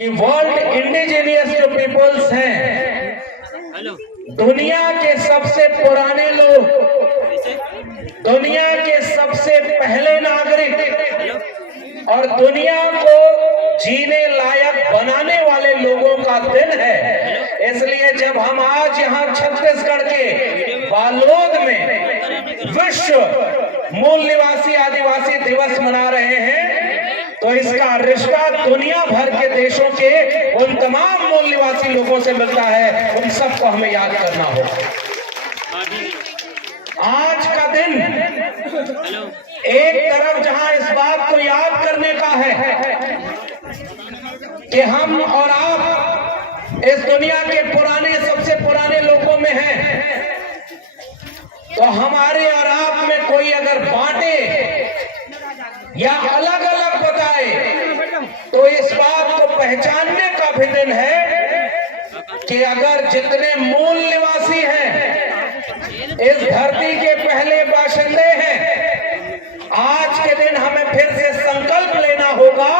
कि world indigenous जो peoples हैं, दुनिया के सबसे पुराने लोग, दुनिया के सबसे पहले नागरिक और दुनिया को जीने लायक बनाने वाले लोगों का दिन है। इसलिए जब हम आज यहाँ छत्तीसगढ़ के बालोद में विश्व मूल निवासी आदिवासी दिवस मना रहे हैं, तो इसका रिश्ता दुनिया भर के देशों के उन तमाम मूल निवासी लोगों से मिलता है। उन सबको हमें याद करना होगा। आज का दिन एक तरफ जहां इस बात को याद करने का है कि हम और आप इस दुनिया के पुराने सबसे पुराने लोगों में हैं, तो हमारे और आप में कोई अगर बांटे या अलग अलग बताए तो इस बात को पहचानने का भी दिन है कि अगर जितने मूल निवासी हैं, इस धरती के पहले बाशिंदे हैं, आज के दिन हमें फिर से संकल्प लेना होगा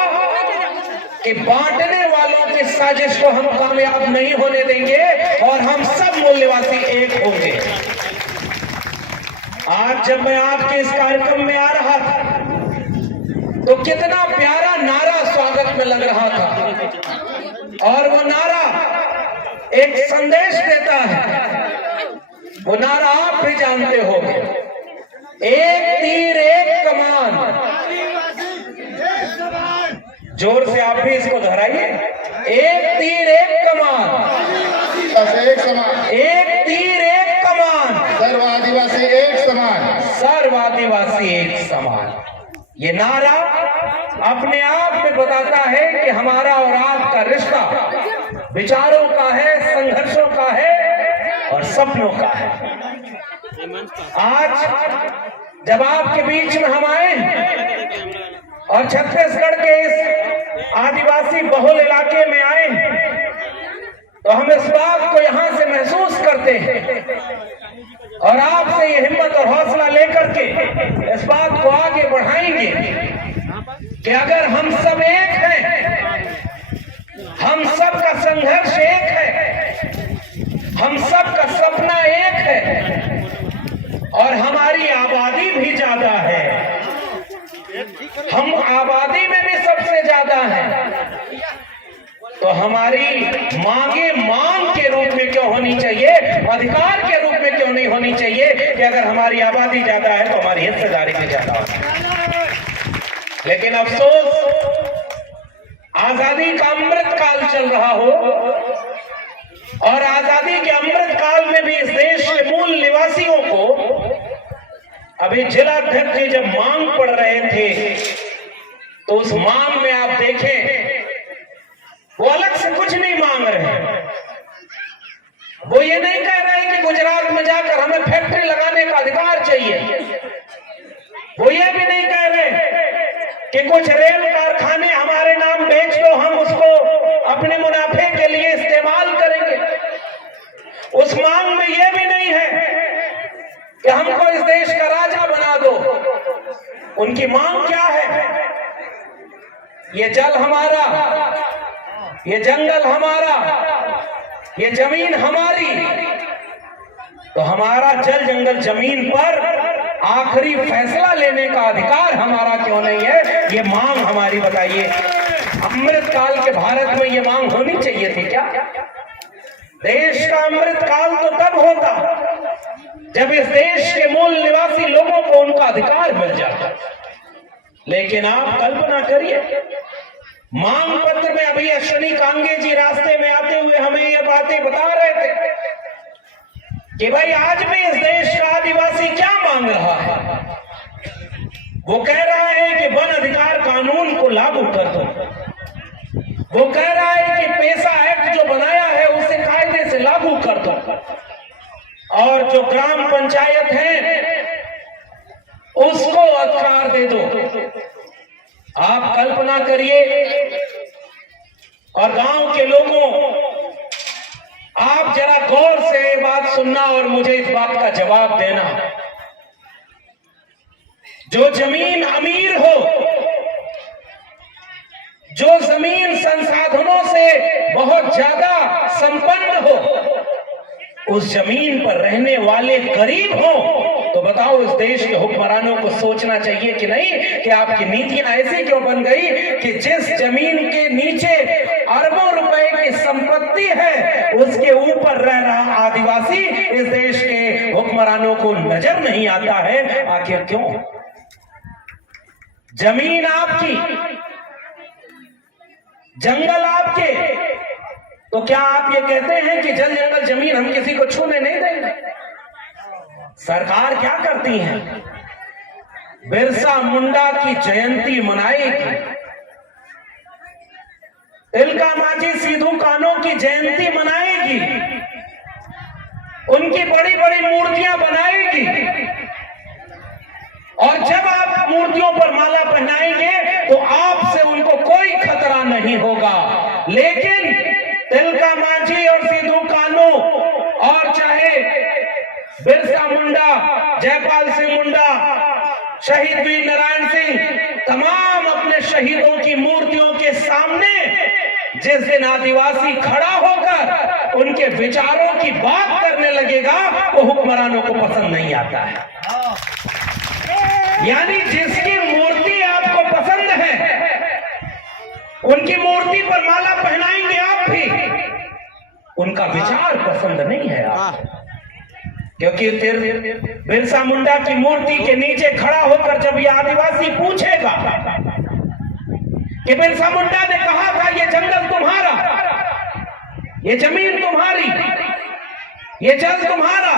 कि बांटने वालों की साजिश को हम कामयाब नहीं होने देंगे और हम सब मूल निवासी एक होंगे। आज जब मैं आपके इस कार्यक्रम में आ रहा था तो कितना प्यारा नारा स्वागत में लग रहा था, और वो नारा एक संदेश देता है। वो नारा आप भी जानते होंगे, एक तीर एक कमान। जोर से आप भी इसको दोहराइए, एक तीर एक कमान, एक समान, एक तीर एक कमान, सर्व आदिवासी एक समान, सर्व आदिवासी एक समान। ये नारा अपने आप में बताता है कि हमारा और आपका रिश्ता विचारों का है, संघर्षों का है और सपनों का है। आज जब आपके बीच में हम आए और छत्तीसगढ़ के इस आदिवासी बहुल इलाके में आए, तो हम इस बात को यहां से महसूस करते हैं और आपसे ये हिम्मत और हौसला लेकर के इस बात को आगे बढ़ाएंगे कि अगर हम सब एक हैं, हम सब का संघर्ष एक है, हम सब का सपना एक है और हमारी आबादी भी ज्यादा है, हम आबादी में भी सबसे ज्यादा है, तो हमारी मांगे मांग के रूप में क्यों होनी चाहिए, अधिकार के रूप में क्यों नहीं होनी चाहिए कि अगर हमारी आबादी ज्यादा है तो हमारी हिस्सेदारी भी ज्यादा है। लेकिन अफसोस, आजादी का अमृत काल चल रहा हो और आजादी के अमृत काल में भी इस देश के मूल निवासियों को अभी जिलाध्यक्ष जी जब मांग पढ़ रहे थे तो उस मांग में आप देखें वो अलग से कुछ नहीं मांग रहे हैं। वो ये नहीं कह रहे कि गुजरात में जाकर हमें फैक्ट्री लगाने का अधिकार चाहिए, वो ये भी नहीं कह रहे कि कुछ रेल कारखाने हमारे नाम बेच दो, हम उसको अपने मुनाफे के लिए इस्तेमाल करेंगे। उस मांग में ये भी नहीं है कि हमको इस देश का राजा बना दो। उनकी मांग क्या है? ये जल हमारा, ये जंगल हमारा, ये जमीन हमारी, तो हमारा जल जंगल जमीन पर आखिरी फैसला लेने का अधिकार हमारा क्यों नहीं है? ये मांग हमारी बताइए। अमृत काल के भारत में ये मांग होनी चाहिए थी क्या? देश का अमृत काल तो तब होता जब इस देश के मूल निवासी लोगों को उनका अधिकार मिल जाता। लेकिन आप कल्पना करिए, मांग पत्र में अभी अश्विनी कांगे जी रास्ते में आते हुए हमें ये बातें बता रहे थे कि भाई आज भी इस देश का आदिवासी क्या मांग रहा है। वो कह रहा है कि वन अधिकार कानून को लागू कर दो, वो कह रहा है कि पेसा एक्ट जो बनाया है उसे कायदे से लागू कर दो, और जो ग्राम पंचायत है उसको अधिकार दे दो। आप कल्पना करिए, और गांव के लोगों, आप जरा गौर से ये बात सुनना और मुझे इस बात का जवाब देना। जो जमीन अमीर हो, जो जमीन संसाधनों से बहुत ज्यादा संपन्न हो, उस जमीन पर रहने वाले गरीब हो, तो बताओ इस देश के हुक्मरानों को सोचना चाहिए कि नहीं कि आपकी नीतियां ऐसी क्यों बन गई कि जिस जमीन के नीचे अरबों रुपए की संपत्ति है, उसके ऊपर रह रहा आदिवासी इस देश के हुक्मरानों को नजर नहीं आता है। आखिर क्यों? जमीन आपकी, जंगल आपके, तो क्या आप ये कहते हैं कि जल जंगल जमीन हम किसी को छूने नहीं देंगे? सरकार क्या करती है? बिरसा मुंडा की जयंती मनाएगी, तिलका मांझी सिद्धू कान्हू की जयंती मनाएगी, उनकी बड़ी बड़ी मूर्तियां बनाएगी, और जब आप मूर्तियों पर माला पहनाएंगे तो आपसे उनको कोई खतरा नहीं होगा। लेकिन तिलका मांझी और सिद्धू कान्हू और चाहे बिरसा मुंडा, जयपाल सिंह मुंडा, शहीद वीर नारायण सिंह, तमाम अपने शहीदों की मूर्तियों के सामने जिस दिन आदिवासी खड़ा होकर उनके विचारों की बात करने लगेगा, वो हुक्मरानों को पसंद नहीं आता है। यानी जिसकी मूर्ति आपको पसंद है, उनकी मूर्ति पर माला पहनाएंगे आप भी, उनका विचार पसंद नहीं है आपको। क्योंकि बिरसा मुंडा की मूर्ति के नीचे खड़ा होकर जब ये आदिवासी पूछेगा कि बिरसा मुंडा ने कहा था ये जंगल तुम्हारा, ये जमीन तुम्हारी, ये जल तुम्हारा,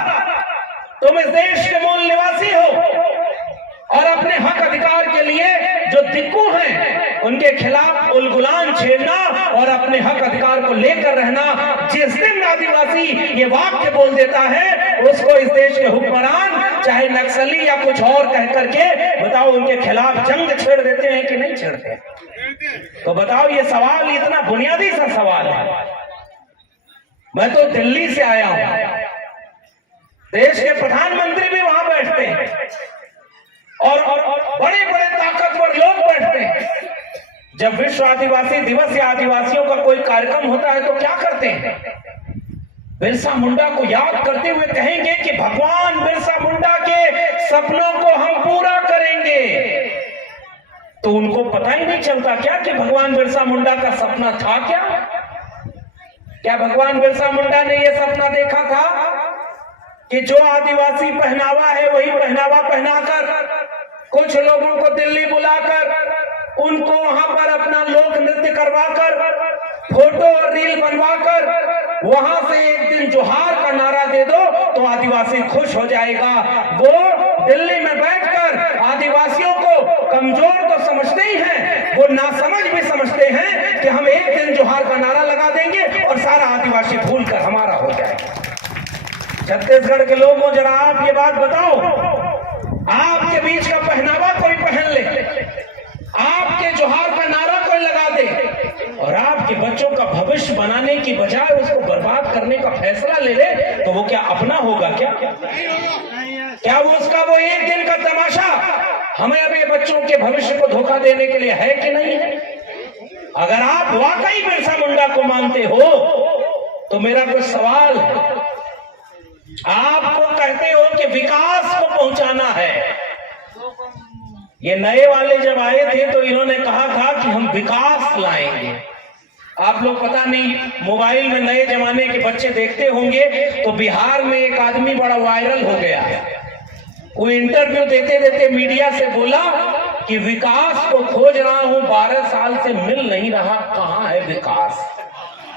तुम इस देश के मूल निवासी हो, और अपने हक अधिकार के लिए जो दिक्कू हैं उनके खिलाफ उलगुलान छेड़ना और अपने हक अधिकार को लेकर रहना, जिस दिन आदिवासी ये वाक्य बोल देता है, उसको इस देश के हुक्मरान चाहे नक्सली या कुछ और कह करके बताओ उनके खिलाफ जंग छेड़ देते हैं कि नहीं छेड़ते? तो बताओ, ये सवाल इतना बुनियादी सा सवाल है। मैं तो दिल्ली से आया हूं, देश के प्रधानमंत्री भी वहां बैठते हैं और बड़े बड़े ताकतवर लोग बैठते हैं। जब विश्व आदिवासी दिवस या आदिवासियों का कोई कार्यक्रम होता है तो क्या करते हैं? बिरसा मुंडा को याद करते हुए कहेंगे कि भगवान बिरसा मुंडा के सपनों को हम पूरा करेंगे। तो उनको पता ही नहीं चलता क्या कि भगवान बिरसा मुंडा का सपना था क्या? क्या भगवान बिरसा मुंडा ने यह सपना देखा था कि जो आदिवासी पहनावा है वही पहनावा पहनाकर कुछ लोगों को दिल्ली बुलाकर उनको वहां पर अपना लोक नृत्य करवाकर फोटो और रील बनवाकर वहां से एक दिन जोहार का नारा दे दो तो आदिवासी खुश हो जाएगा? वो दिल्ली में बैठकर आदिवासियों को कमजोर तो समझते ही हैं, वो नासमझ भी समझते हैं कि हम एक दिन जोहार का नारा लगा देंगे और सारा आदिवासी भूलकर हमारा हो जाएगा। छत्तीसगढ़ के लोगों, जरा आप ये बात बताओ, आपके बीच का पहनावा कोई पहन ले, आपके जोहार का नारा कोई लगा दे और आपके बच्चों का भविष्य बनाने की बजाय उसको बर्बाद करने का फैसला ले ले, तो वो क्या अपना होगा? क्या वो उसका वो एक दिन का तमाशा हमें अभी बच्चों के भविष्य को धोखा देने के लिए है कि नहीं है? अगर आप वाकई बिरसा मुंडा को मानते हो तो मेरा कुछ सवाल है। आपको कहते हो कि विकास को पहुंचाना है। ये नए वाले जब आए थे तो इन्होंने कहा था कि हम विकास लाएंगे। आप लोग पता नहीं मोबाइल में नए जमाने के बच्चे देखते होंगे, तो बिहार में एक आदमी बड़ा वायरल हो गया। वो इंटरव्यू देते देते मीडिया से बोला कि विकास को खोज रहा हूं, 12 साल से मिल नहीं रहा, कहां है विकास?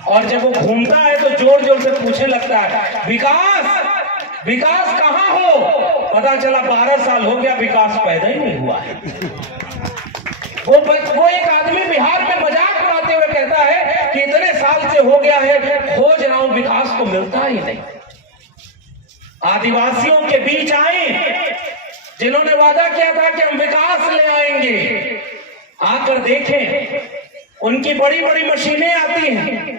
और जब वो घूमता है तो जोर जोर से पूछने लगता है, विकास विकास कहां हो? पता चला 12 साल हो गया, विकास पैदा ही नहीं हुआ है। वो एक आदमी बिहार में मजाक उड़ाते हुए कहता है कि इतने साल से हो गया है, खोज रहा हूं, विकास को मिलता ही नहीं। आदिवासियों के बीच आए जिन्होंने वादा किया था कि हम विकास ले आएंगे, आकर देखें उनकी बड़ी बड़ी मशीनें आती हैं,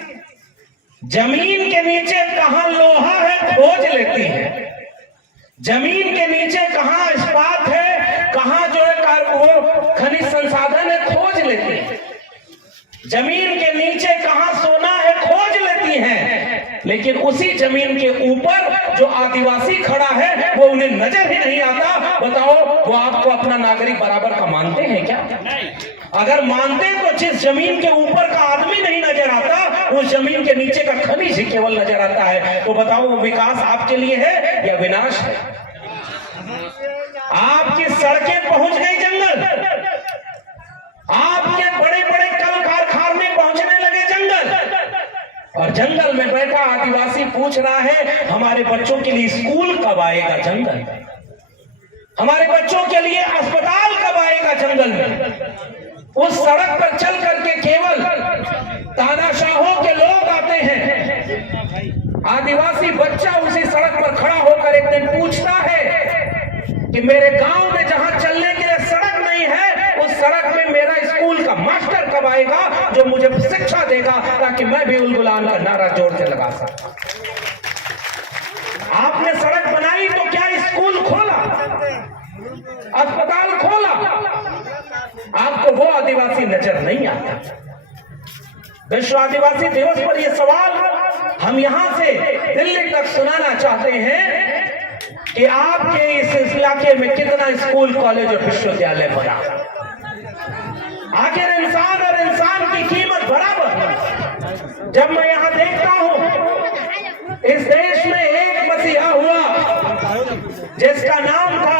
जमीन के नीचे कहां लोहा है खोज लेती हैं, जमीन के नीचे कहां इस्पात है, कहां जो है वो खनिज संसाधन है खोज लेती हैं। जमीन के नीचे कहां सोना है खोज लेती हैं, लेकिन उसी जमीन के ऊपर जो आदिवासी खड़ा है वो उन्हें नजर ही नहीं आता। बताओ, वो आपको अपना नागरिक बराबर का मानते हैं क्या? अगर मानते तो जिस जमीन के ऊपर का आदमी नहीं नजर आता, उस जमीन के नीचे का खनिज ही केवल नजर आता है। तो बताओ, वो विकास आपके लिए है या विनाश है? आपकी सड़कें पहुंच गई जंगल, आपके बड़े बड़े कल कारखाने पहुंचने लगे जंगल, और जंगल में बैठा आदिवासी पूछ रहा है हमारे बच्चों के लिए स्कूल कब आएगा जंगल, हमारे बच्चों के लिए अस्पताल कब आएगा जंगल में। उस सड़क पर चल करके केवल तानाशाहों के लोग आते हैं। आदिवासी बच्चा उसी सड़क पर खड़ा होकर एक दिन पूछता है कि मेरे गांव में जहां चलने के लिए सड़क नहीं है, उस सड़क में मेरा स्कूल का मास्टर कब आएगा जो मुझे शिक्षा देगा, ताकि मैं भी उल गुलाम का नारा जोर से लगा सकूं। आपने सड़क बनाई तो क्या स्कूल खोला, अस्पताल खोला? आपको वो आदिवासी नजर नहीं आता। विश्व आदिवासी दिवस पर यह सवाल हम यहां से दिल्ली तक सुनाना चाहते हैं कि आपके इस इलाके में कितना स्कूल, कॉलेज और विश्वविद्यालय बना। आखिर इंसान और इंसान की कीमत बराबर। जब मैं यहां देखता हूं इस देश में एक मसीहा हुआ जिसका नाम था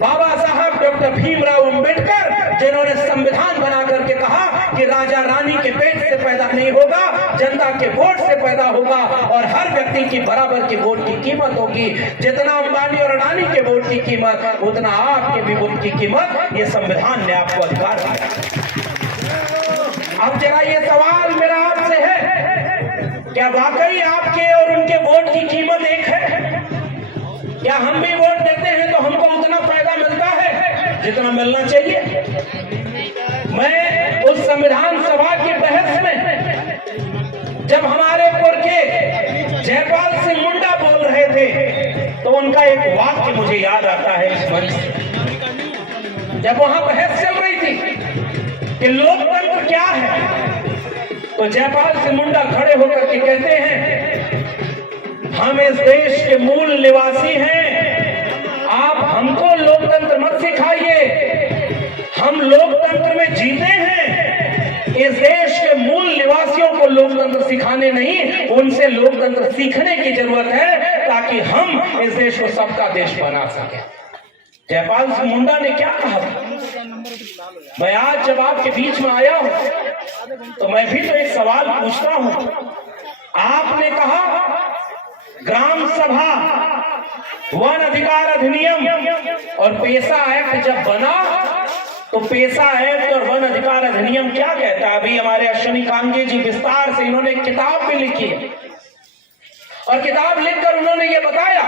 बाबा साहब डॉक्टर भीमराव अंबेडकर, जिन्होंने संविधान बना करके कहा कि राजा रानी के पेट से पैदा नहीं होगा, जनता के वोट से पैदा होगा, और हर व्यक्ति की बराबर की वोट की कीमत होगी। जितना अंबानी और अडानी के वोट की कीमत, उतना आपके भी वोट की कीमत। ये संविधान ने आपको अधिकार दिया। अब जरा ये सवाल मेरा आपसे है, क्या वाकई आपके और उनके वोट की कीमत एक है? क्या हम भी वोट देते हैं तो हमको उतना फायदा मिलता है जितना मिलना चाहिए? मैं उस संविधान सभा की बहस में जब हमारे पुरखे जयपाल सिंह मुंडा बोल रहे थे तो उनका एक वाक्य मुझे याद आता है इस मंच से। जब वहां बहस चल रही थी कि लोकतंत्र क्या है, तो जयपाल सिंह मुंडा खड़े होकर के कहते हैं हम इस देश के मूल निवासी हैं, आप हमको लोकतंत्र मत सिखाइए, हम लोकतंत्र में जीते हैं। इस देश के मूल निवासियों को लोकतंत्र सिखाने नहीं, उनसे लोकतंत्र सीखने की जरूरत है ताकि हम इस देश को सबका देश बना सके। जयपाल सिंह मुंडा ने क्या कहा? मैं आज जब आपके बीच में आया हूं तो मैं भी तो एक सवाल पूछता हूं। आपने कहा ग्राम सभा, वन अधिकार अधिनियम और पेशा एक्ट जब बना तो पेशा एक्ट और वन अधिकार अधिनियम क्या कहता है? अभी हमारे अश्विनी कांगे जी विस्तार से इन्होंने एक किताब भी लिखी है, और किताब लिखकर उन्होंने ये बताया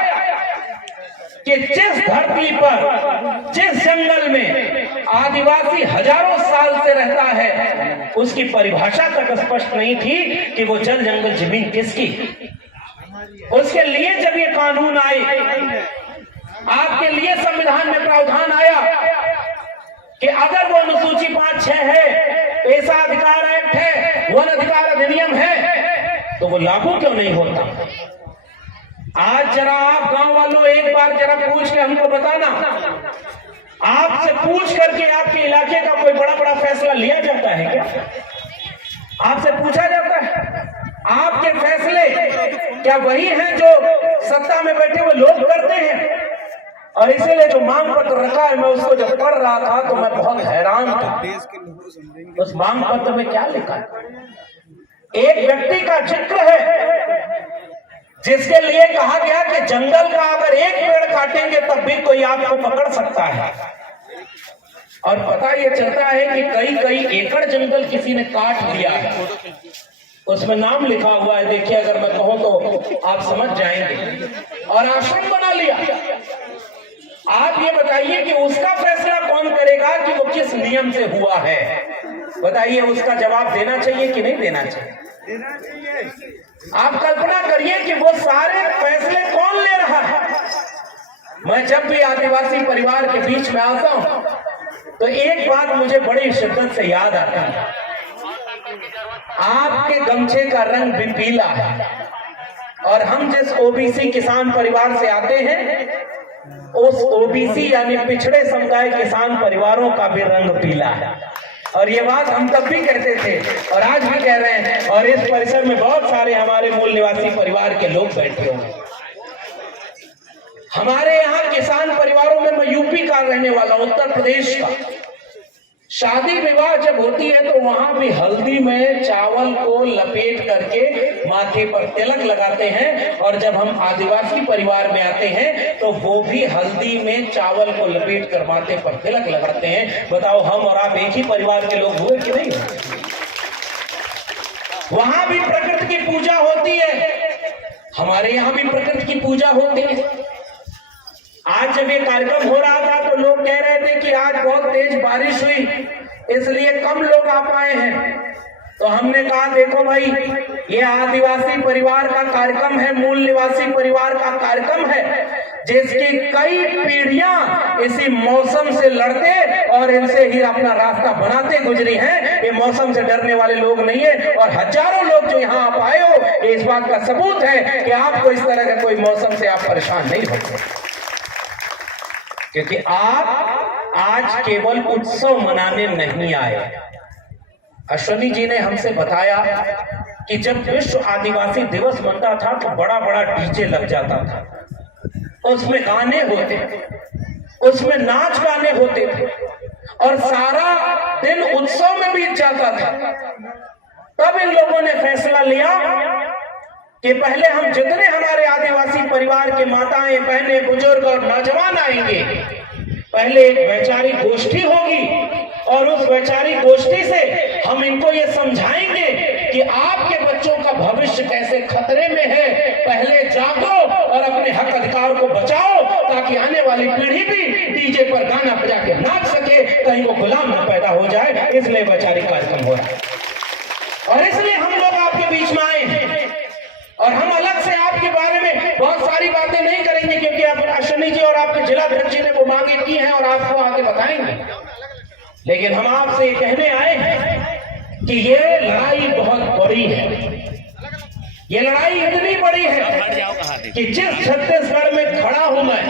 कि जिस धरती पर, जिस जंगल में आदिवासी हजारों साल से रहता है, उसकी परिभाषा तक स्पष्ट नहीं थी कि वो जल जंगल जमीन किसकी। उसके लिए जब ये कानून आए, आपके लिए संविधान में प्रावधान आया कि अगर वो अनुसूची 5-6 है, पेशा अधिकार एक्ट है, वन अधिकार अधिनियम है, तो वो लागू क्यों नहीं होता? आज जरा आप गांव वालों एक बार जरा पूछ के हमको बताना, आपसे पूछ करके आपके इलाके का कोई बड़ा बड़ा फैसला लिया जाता है क्या? आपसे पूछा जाता है? आपके फैसले क्या वही हैं जो सत्ता में बैठे हुए लोग करते हैं? और इसीलिए जो मांग पत्र रखा है, मैं उसको जब पढ़ रहा था तो मैं बहुत हैरान था। उस मांग पत्र में क्या लिखा है? एक व्यक्ति का जिक्र है जिसके लिए कहा गया कि जंगल का अगर एक पेड़ काटेंगे तब भी कोई आपको पकड़ सकता है। और पता यह चलता है कि कई कई एकड़ जंगल किसी ने काट दिया है, उसमें नाम लिखा हुआ है, देखिए अगर मैं कहूं तो आप समझ जाएंगे, और आश्रम बना लिया। आप ये बताइए कि उसका फैसला कौन करेगा कि वो किस नियम से हुआ है? बताइए, उसका जवाब देना चाहिए कि नहीं देना चाहिए? आप कल्पना करिए कि वो सारे फैसले कौन ले रहा है। मैं जब भी आदिवासी परिवार के बीच में आता हूं तो एक बात मुझे बड़ी शिद्दत से याद आती है। आपके गमछे का रंग भी पीला है, और हम जिस ओबीसी किसान परिवार से आते हैं उस ओबीसी यानी पिछड़े समुदाय किसान परिवारों का भी रंग पीला है। और ये बात हम तब भी कहते थे और आज भी कह रहे हैं, और इस परिसर में बहुत सारे हमारे मूल निवासी परिवार के लोग बैठे हुए हैं। हमारे यहाँ किसान परिवारों में, मैं यूपी का रहने वाला, उत्तर प्रदेश का, शादी विवाह जब होती है तो वहां भी हल्दी में चावल को लपेट करके माथे पर तिलक लगाते हैं, और जब हम आदिवासी परिवार में आते हैं तो वो भी हल्दी में चावल को लपेट कर माथे पर तिलक लगाते हैं। बताओ, हम और आप एक ही परिवार के लोग हुए कि नहीं? वहां भी प्रकृति की पूजा होती है, हमारे यहाँ भी प्रकृति की पूजा होती है। आज जब ये कार्यक्रम हो रहा था तो लोग कह रहे थे कि आज बहुत तेज बारिश हुई इसलिए कम लोग आ पाए हैं। तो हमने कहा, देखो भाई, ये आदिवासी परिवार का कार्यक्रम है, मूल निवासी परिवार का कार्यक्रम है, जिसकी कई पीढ़ियां इसी मौसम से लड़ते और इनसे ही अपना रास्ता बनाते गुजरी हैं। ये मौसम से डरने वाले लोग नहीं है, और हजारों लोग जो यहाँ आप आए हो, ये इस बात का सबूत है कि आपको इस तरह का कोई मौसम से आप परेशान नहीं होते, क्योंकि आप आज केवल उत्सव मनाने नहीं आए। अश्विनी जी ने हमसे बताया कि जब विश्व आदिवासी दिवस मनता था तो बड़ा बड़ा डीजे लग जाता था, उसमें गाने होते थे, उसमें नाच गाने होते थे, और सारा दिन उत्सव में बीत जाता था। तब इन लोगों ने फैसला लिया कि पहले हम जितने हमारे आदिवासी परिवार के माताएं, बहनें, बुजुर्ग और नौजवान आएंगे, पहले एक वैचारिक गोष्ठी होगी, और उस वैचारिक गोष्ठी से हम इनको ये समझाएंगे कि आपके बच्चों का भविष्य कैसे खतरे में है। पहले जागो और अपने हक अधिकार को बचाओ, ताकि आने वाली पीढ़ी भी डीजे पर गाना बजा के नाच सके, कहीं वो गुलाम न पैदा हो जाए। इसलिए वैचारिक कार्यक्रम हो रहा है, और इसलिए हम लोग आपके बीच में आए हैं। और हम अलग से आपके बारे में बहुत सारी बातें नहीं करेंगे, क्योंकि आप अश्विनी जी और आपके जिलाध्यक्ष जी ने वो मांगे की हैं और आपको आके बताएंगे। लेकिन हम आपसे ये कहने आए हैं कि ये लड़ाई बहुत बड़ी है। ये लड़ाई इतनी बड़ी है कि जिस छत्तीसगढ़ में खड़ा हूं मैं,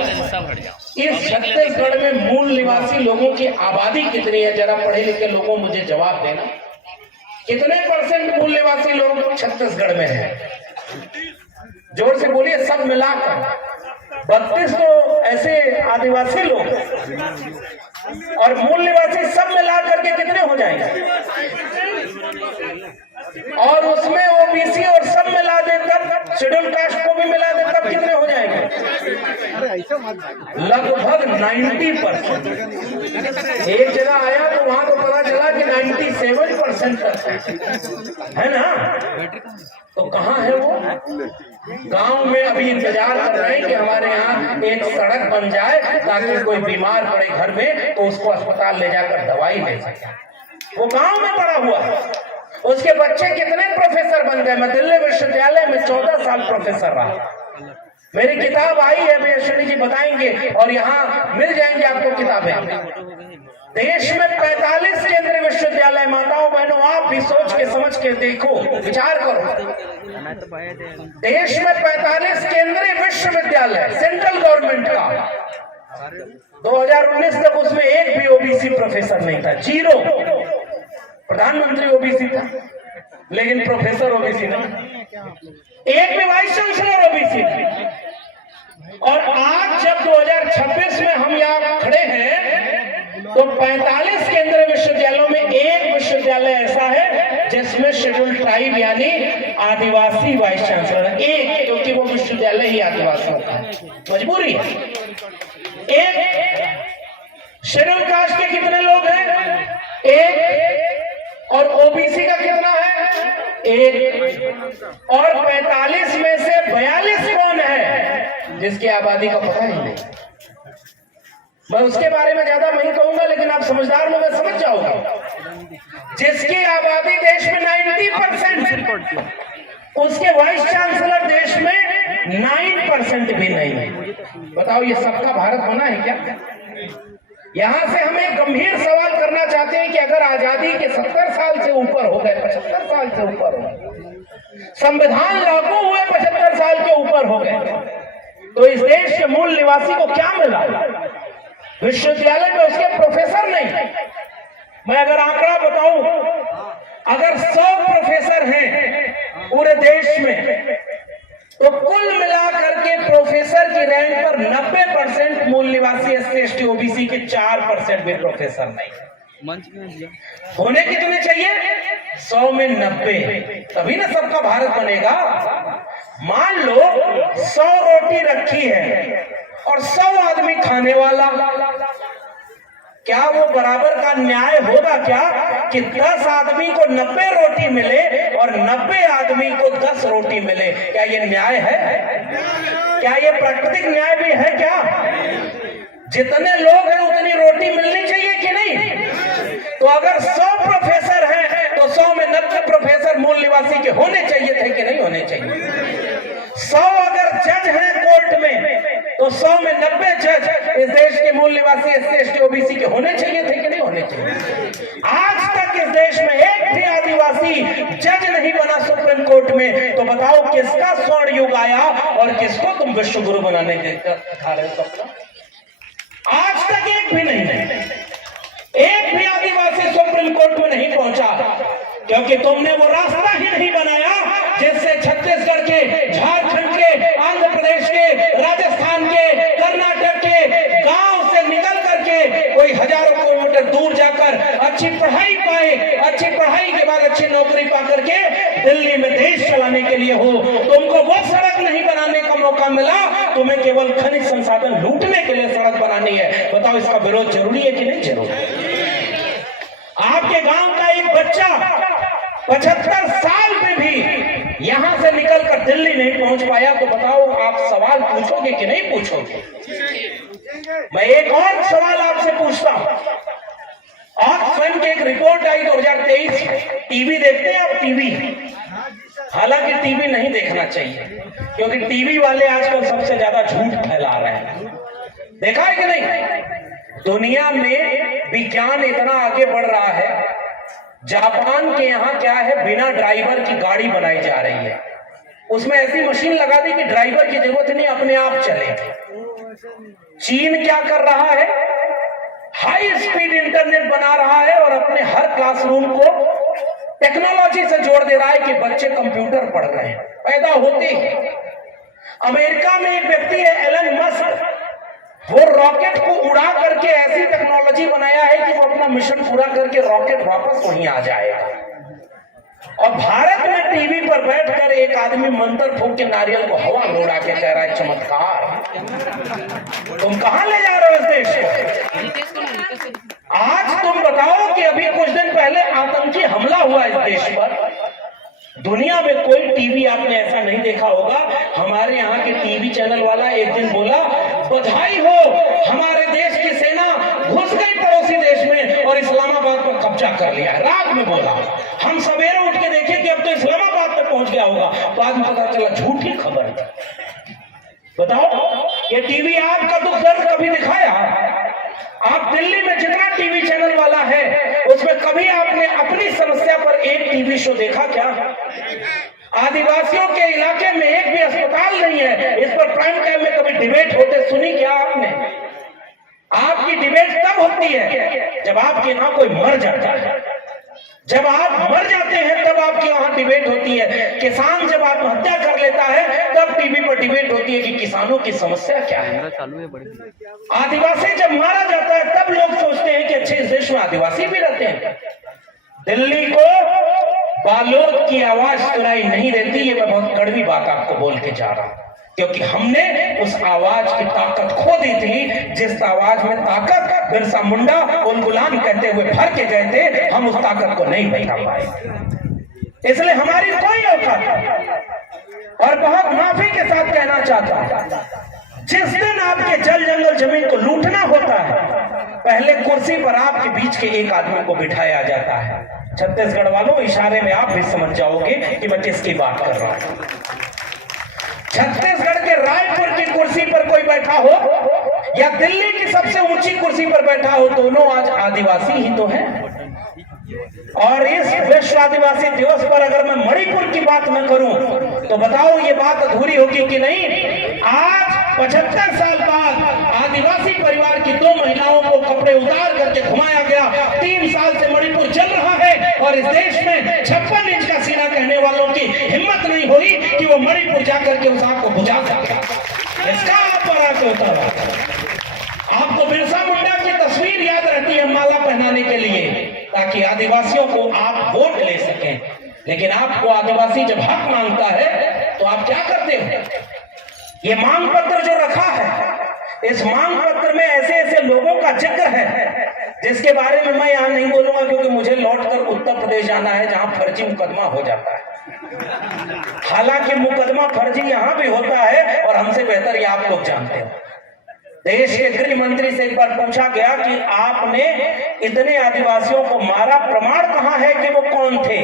इस छत्तीसगढ़ में मूल निवासी लोगों की आबादी कितनी है? जरा पढ़े लिखे लोगों मुझे जवाब देना, कितने परसेंट मूल निवासी लोग छत्तीसगढ़ में है? जोर से बोलिए, सब मिलाकर 32 तो ऐसे आदिवासी लोग, और मूल निवासी सब मिलाकर के कितने हो जाएंगे? और उसमें ओबीसी और सब मिला दे तब, शेड्यूल कास्ट को भी मिला दे तब कितने हो जाएंगे? लगभग 90%। एक जगह आया तो वहां तो पता चला कि 97% है ना। तो कहाँ है वो? गांव में अभी इंतजार कर रहे हैं कि हमारे यहाँ एक सड़क बन जाए, ताकि कोई बीमार पड़े घर में तो उसको अस्पताल ले जाकर दवाई ले सके। वो गांव में पड़ा हुआ है। उसके बच्चे कितने प्रोफेसर बन गए। मैं दिल्ली विश्वविद्यालय में 14 साल प्रोफेसर रहा। मेरी किताब आई है, भी अश्विनी जी बताएंगे, और यहाँ मिल जाएंगे आपको किताबें। देश में 45 केंद्रीय विश्वविद्यालय, माताओं बहनों आप भी सोच के समझ के देखो, विचार करो। देश में 45 केंद्रीय विश्वविद्यालय सेंट्रल गवर्नमेंट का, 2019 तक उसमें एक भी ओबीसी प्रोफेसर नहीं था, जीरो। प्रधानमंत्री ओबीसी था, लेकिन प्रोफेसर ओबीसी नहीं, एक भी वाइस चांसलर ओबीसी नहीं। और आज जब 2026 में हम यहाँ खड़े हैं तो 45 केंद्रीय विश्वविद्यालयों में एक विश्वविद्यालय ऐसा है जिसमें शेड्यूल ट्राइब यानी आदिवासी वाइस चांसलर है, एक, क्योंकि वो विश्वविद्यालय ही आदिवासियों का है, मजबूरी है। एक शेड्यूल कास्ट के कितने लोग हैं? एक। और ओबीसी का कितना है? एक। और 45 में से 42 कौन है जिसकी आबादी का पता ही नहीं? मैं उसके बारे में ज्यादा नहीं कहूंगा, लेकिन आप समझदार लोग समझ जाओगे। जिसकी आबादी देश में 90%, उसके वाइस चांसलर देश में 9% भी नहीं है। बताओ, ये सबका भारत बना है क्या? यहां से हम एक गंभीर सवाल करना चाहते हैं कि अगर आजादी के 70 साल से ऊपर हो गए, 75 साल से ऊपर हो गए, संविधान लागू हुए 75 साल के ऊपर हो गए, तो इस देश के मूल निवासी को क्या मिला? विश्वविद्यालय में उसके प्रोफेसर नहीं। मैं अगर आंकड़ा बताऊं, अगर 100 प्रोफेसर हैं पूरे देश में, तो कुल मिलाकर के प्रोफेसर की रैंक पर 90% मूल निवासी एससी एसटी ओबीसी के 4% भी प्रोफेसर नहीं। होने कितने चाहिए? 100 में 90, तभी ना सबका भारत बनेगा। मान लो 100 रोटी रखी है और 100 आदमी खाने वाला, क्या वो बराबर का न्याय होगा क्या कि 10 आदमी को 90 रोटी मिले और 90 आदमी को 10 रोटी मिले? क्या ये न्याय है? क्या ये प्राकृतिक न्याय भी है क्या? जितने लोग हैं उतनी रोटी मिलनी चाहिए कि नहीं? तो अगर 100 प्रोफेसर हैं तो 100 में 90 प्रोफेसर मूल निवासी के होने चाहिए थे कि नहीं होने चाहिए? 100 अगर जज हैं कोर्ट में तो 100 में 90 जज इस देश के मूल निवासी एससी एसटी ओबीसी के होने चाहिए थे कि नहीं होने चाहिए? आज तक इस देश में एक भी आदिवासी जज नहीं बना सुप्रीम कोर्ट में, तो बताओ किसका स्वर्ण युग आया और किसको तुम विश्व गुरु बनाने के खा रहे हो सपना? आज तक एक भी नहीं है, एक भी आदिवासी सुप्रीम कोर्ट में नहीं पहुंचा, क्योंकि तुमने वो रास्ता ही नहीं बनाया जिससे छत्तीसगढ़ के, झारखंड के, आंध्र प्रदेश के, राजस्थान के, कर्नाटक के गांव से निकल करके कोई हजारों किलोमीटर दूर जाकर अच्छी पढ़ाई पाए, अच्छी पढ़ाई के बाद अच्छी नौकरी पा करके दिल्ली में देश चलाने के लिए हो। तुमको वो सड़क नहीं बनाने का मौका मिला, तुम्हें केवल खनिज संसाधन लूटने के लिए सड़क बनानी है। बताओ इसका विरोध जरूरी है कि नहीं जरूरी? आपके गांव का एक बच्चा 75 साल में भी यहां से निकलकर दिल्ली नहीं पहुंच पाया, तो बताओ आप सवाल पूछोगे कि नहीं पूछोगे? मैं एक और सवाल आपसे पूछता हूं। ऑक्सफैम की एक रिपोर्ट आई 2023, टीवी देखते हैं आप? टीवी, हालांकि टीवी नहीं देखना चाहिए क्योंकि टीवी वाले आजकल सबसे ज्यादा झूठ फैला रहे हैं। देखा है कि नहीं? दुनिया में विज्ञान इतना आगे बढ़ रहा है, जापान के यहाँ क्या है, बिना ड्राइवर की गाड़ी बनाई जा रही है। उसमें ऐसी मशीन लगा दी कि ड्राइवर की जरूरत नहीं, अपने आप चले। चीन क्या कर रहा है? हाई स्पीड इंटरनेट बना रहा है और अपने हर क्लासरूम को टेक्नोलॉजी से जोड़ दे रहा है कि बच्चे कंप्यूटर पढ़ रहे हैं पैदा होते ही। अमेरिका में एक व्यक्ति है एलन मस्क, वो रॉकेट को उड़ा करके ऐसी टेक्नोलॉजी बनाया है कि वो अपना मिशन पूरा करके रॉकेट वापस वहीं आ जाएगा। और भारत में टीवी पर बैठकर एक आदमी मंत्र फूंक के नारियल को हवा में उड़ा के कह रहा है चमत्कार। तुम कहां ले जा रहे हो इस देश को? आज तुम बताओ कि अभी कुछ दिन पहले आतंकी हमला हुआ इस देश पर। दुनिया में कोई टीवी आपने ऐसा नहीं देखा होगा। हमारे यहाँ के टीवी चैनल वाला एक दिन बोला, बधाई हो, हमारे देश की सेना घुस गई पड़ोसी देश में और इस्लामाबाद पर कब्जा कर लिया। रात में बोला, हम सवेरे उठ के देखे कि अब तो इस्लामाबाद तक पहुंच गया होगा, बाद में पता चला झूठी खबर थी। बताओ, ये टीवी आपका दुख दर्द कभी दिखाया? आप दिल्ली में जितना टीवी चैनल वाला है उसमें कभी आपने अपनी समस्या पर एक टीवी शो देखा क्या? आदिवासियों के इलाके में एक भी अस्पताल नहीं है, इस पर प्राइम टाइम में कभी डिबेट होते सुनी क्या आपने? आपकी डिबेट तब होती है जब आपके यहाँ कोई मर जाता है। जब आप मर जाते हैं तब आपके वहां डिबेट होती है। किसान जब आत्महत्या कर लेता है तब टीवी पर डिबेट होती है कि किसानों की समस्या क्या है। आदिवासी जब मारा जाता है तब लोग सोचते हैं कि अच्छे इस देश में आदिवासी भी रहते हैं। दिल्ली को बालोद की आवाज सुनाई नहीं देती, ये मैं बहुत कड़वी बात आपको बोल के जा रहा हूं, क्योंकि हमने उस आवाज की ताकत खो दी थी। जिस आवाज में ताकत बिरसा मुंडा उन गुलाम कहते हुए भर के गए थे, हम उस ताकत को नहीं बचा पाए। इसलिए हमारी कोई औकात नहीं। और बहुत माफी के साथ कहना चाहता हूं, जिस दिन आपके जल जंगल जमीन को लूटना होता है, पहले कुर्सी पर आपके बीच के एक आदमी को बिठाया जाता है। छत्तीसगढ़ वालों, इशारे में आप भी समझ जाओगे कि मैं किसकी बात कर रहा हूं। छत्तीसगढ़ के रायपुर की कुर्सी पर कोई बैठा हो या दिल्ली की सबसे ऊंची कुर्सी पर बैठा हो, दोनों आज आदिवासी ही तो है। और इस विश्व आदिवासी दिवस पर अगर मैं मणिपुर की बात न करूं तो बताओ ये बात अधूरी होगी कि नहीं। आज 75 साल बाद आदिवासी परिवार की 2 महिलाओं को कपड़े उतार करके घुमाया गया। 3 साल से मणिपुर चल रहा है और इस देश में 56 इंच का सीना कहने वालों की हिम्मत नहीं हुई कि वो मणिपुर जाकर के उस आग को बुझा सके। इसका आप पर आके उतारा। आपको बिरसा मुंडा की तस्वीर याद रहती है माला पहनाने के लिए, ताकि आदिवासियों को आप वोट ले सकें। लेकिन आपको आदिवासी जब हक मांगता है तो आप क्या करते हो? ये मांग पत्र जो रखा है, इस मांग पत्र में ऐसे ऐसे लोगों का जिक्र है जिसके बारे में मैं यहां नहीं बोलूंगा, क्योंकि मुझे लौटकर उत्तर प्रदेश जाना है जहां फर्जी मुकदमा हो जाता है। हालांकि मुकदमा फर्जी यहां भी होता है और हमसे बेहतर ये आप लोग जानते हो। देश के गृह मंत्री से एक बार पूछा गया कि आपने इतने आदिवासियों को मारा, प्रमाण कहां है कि वो कौन थे?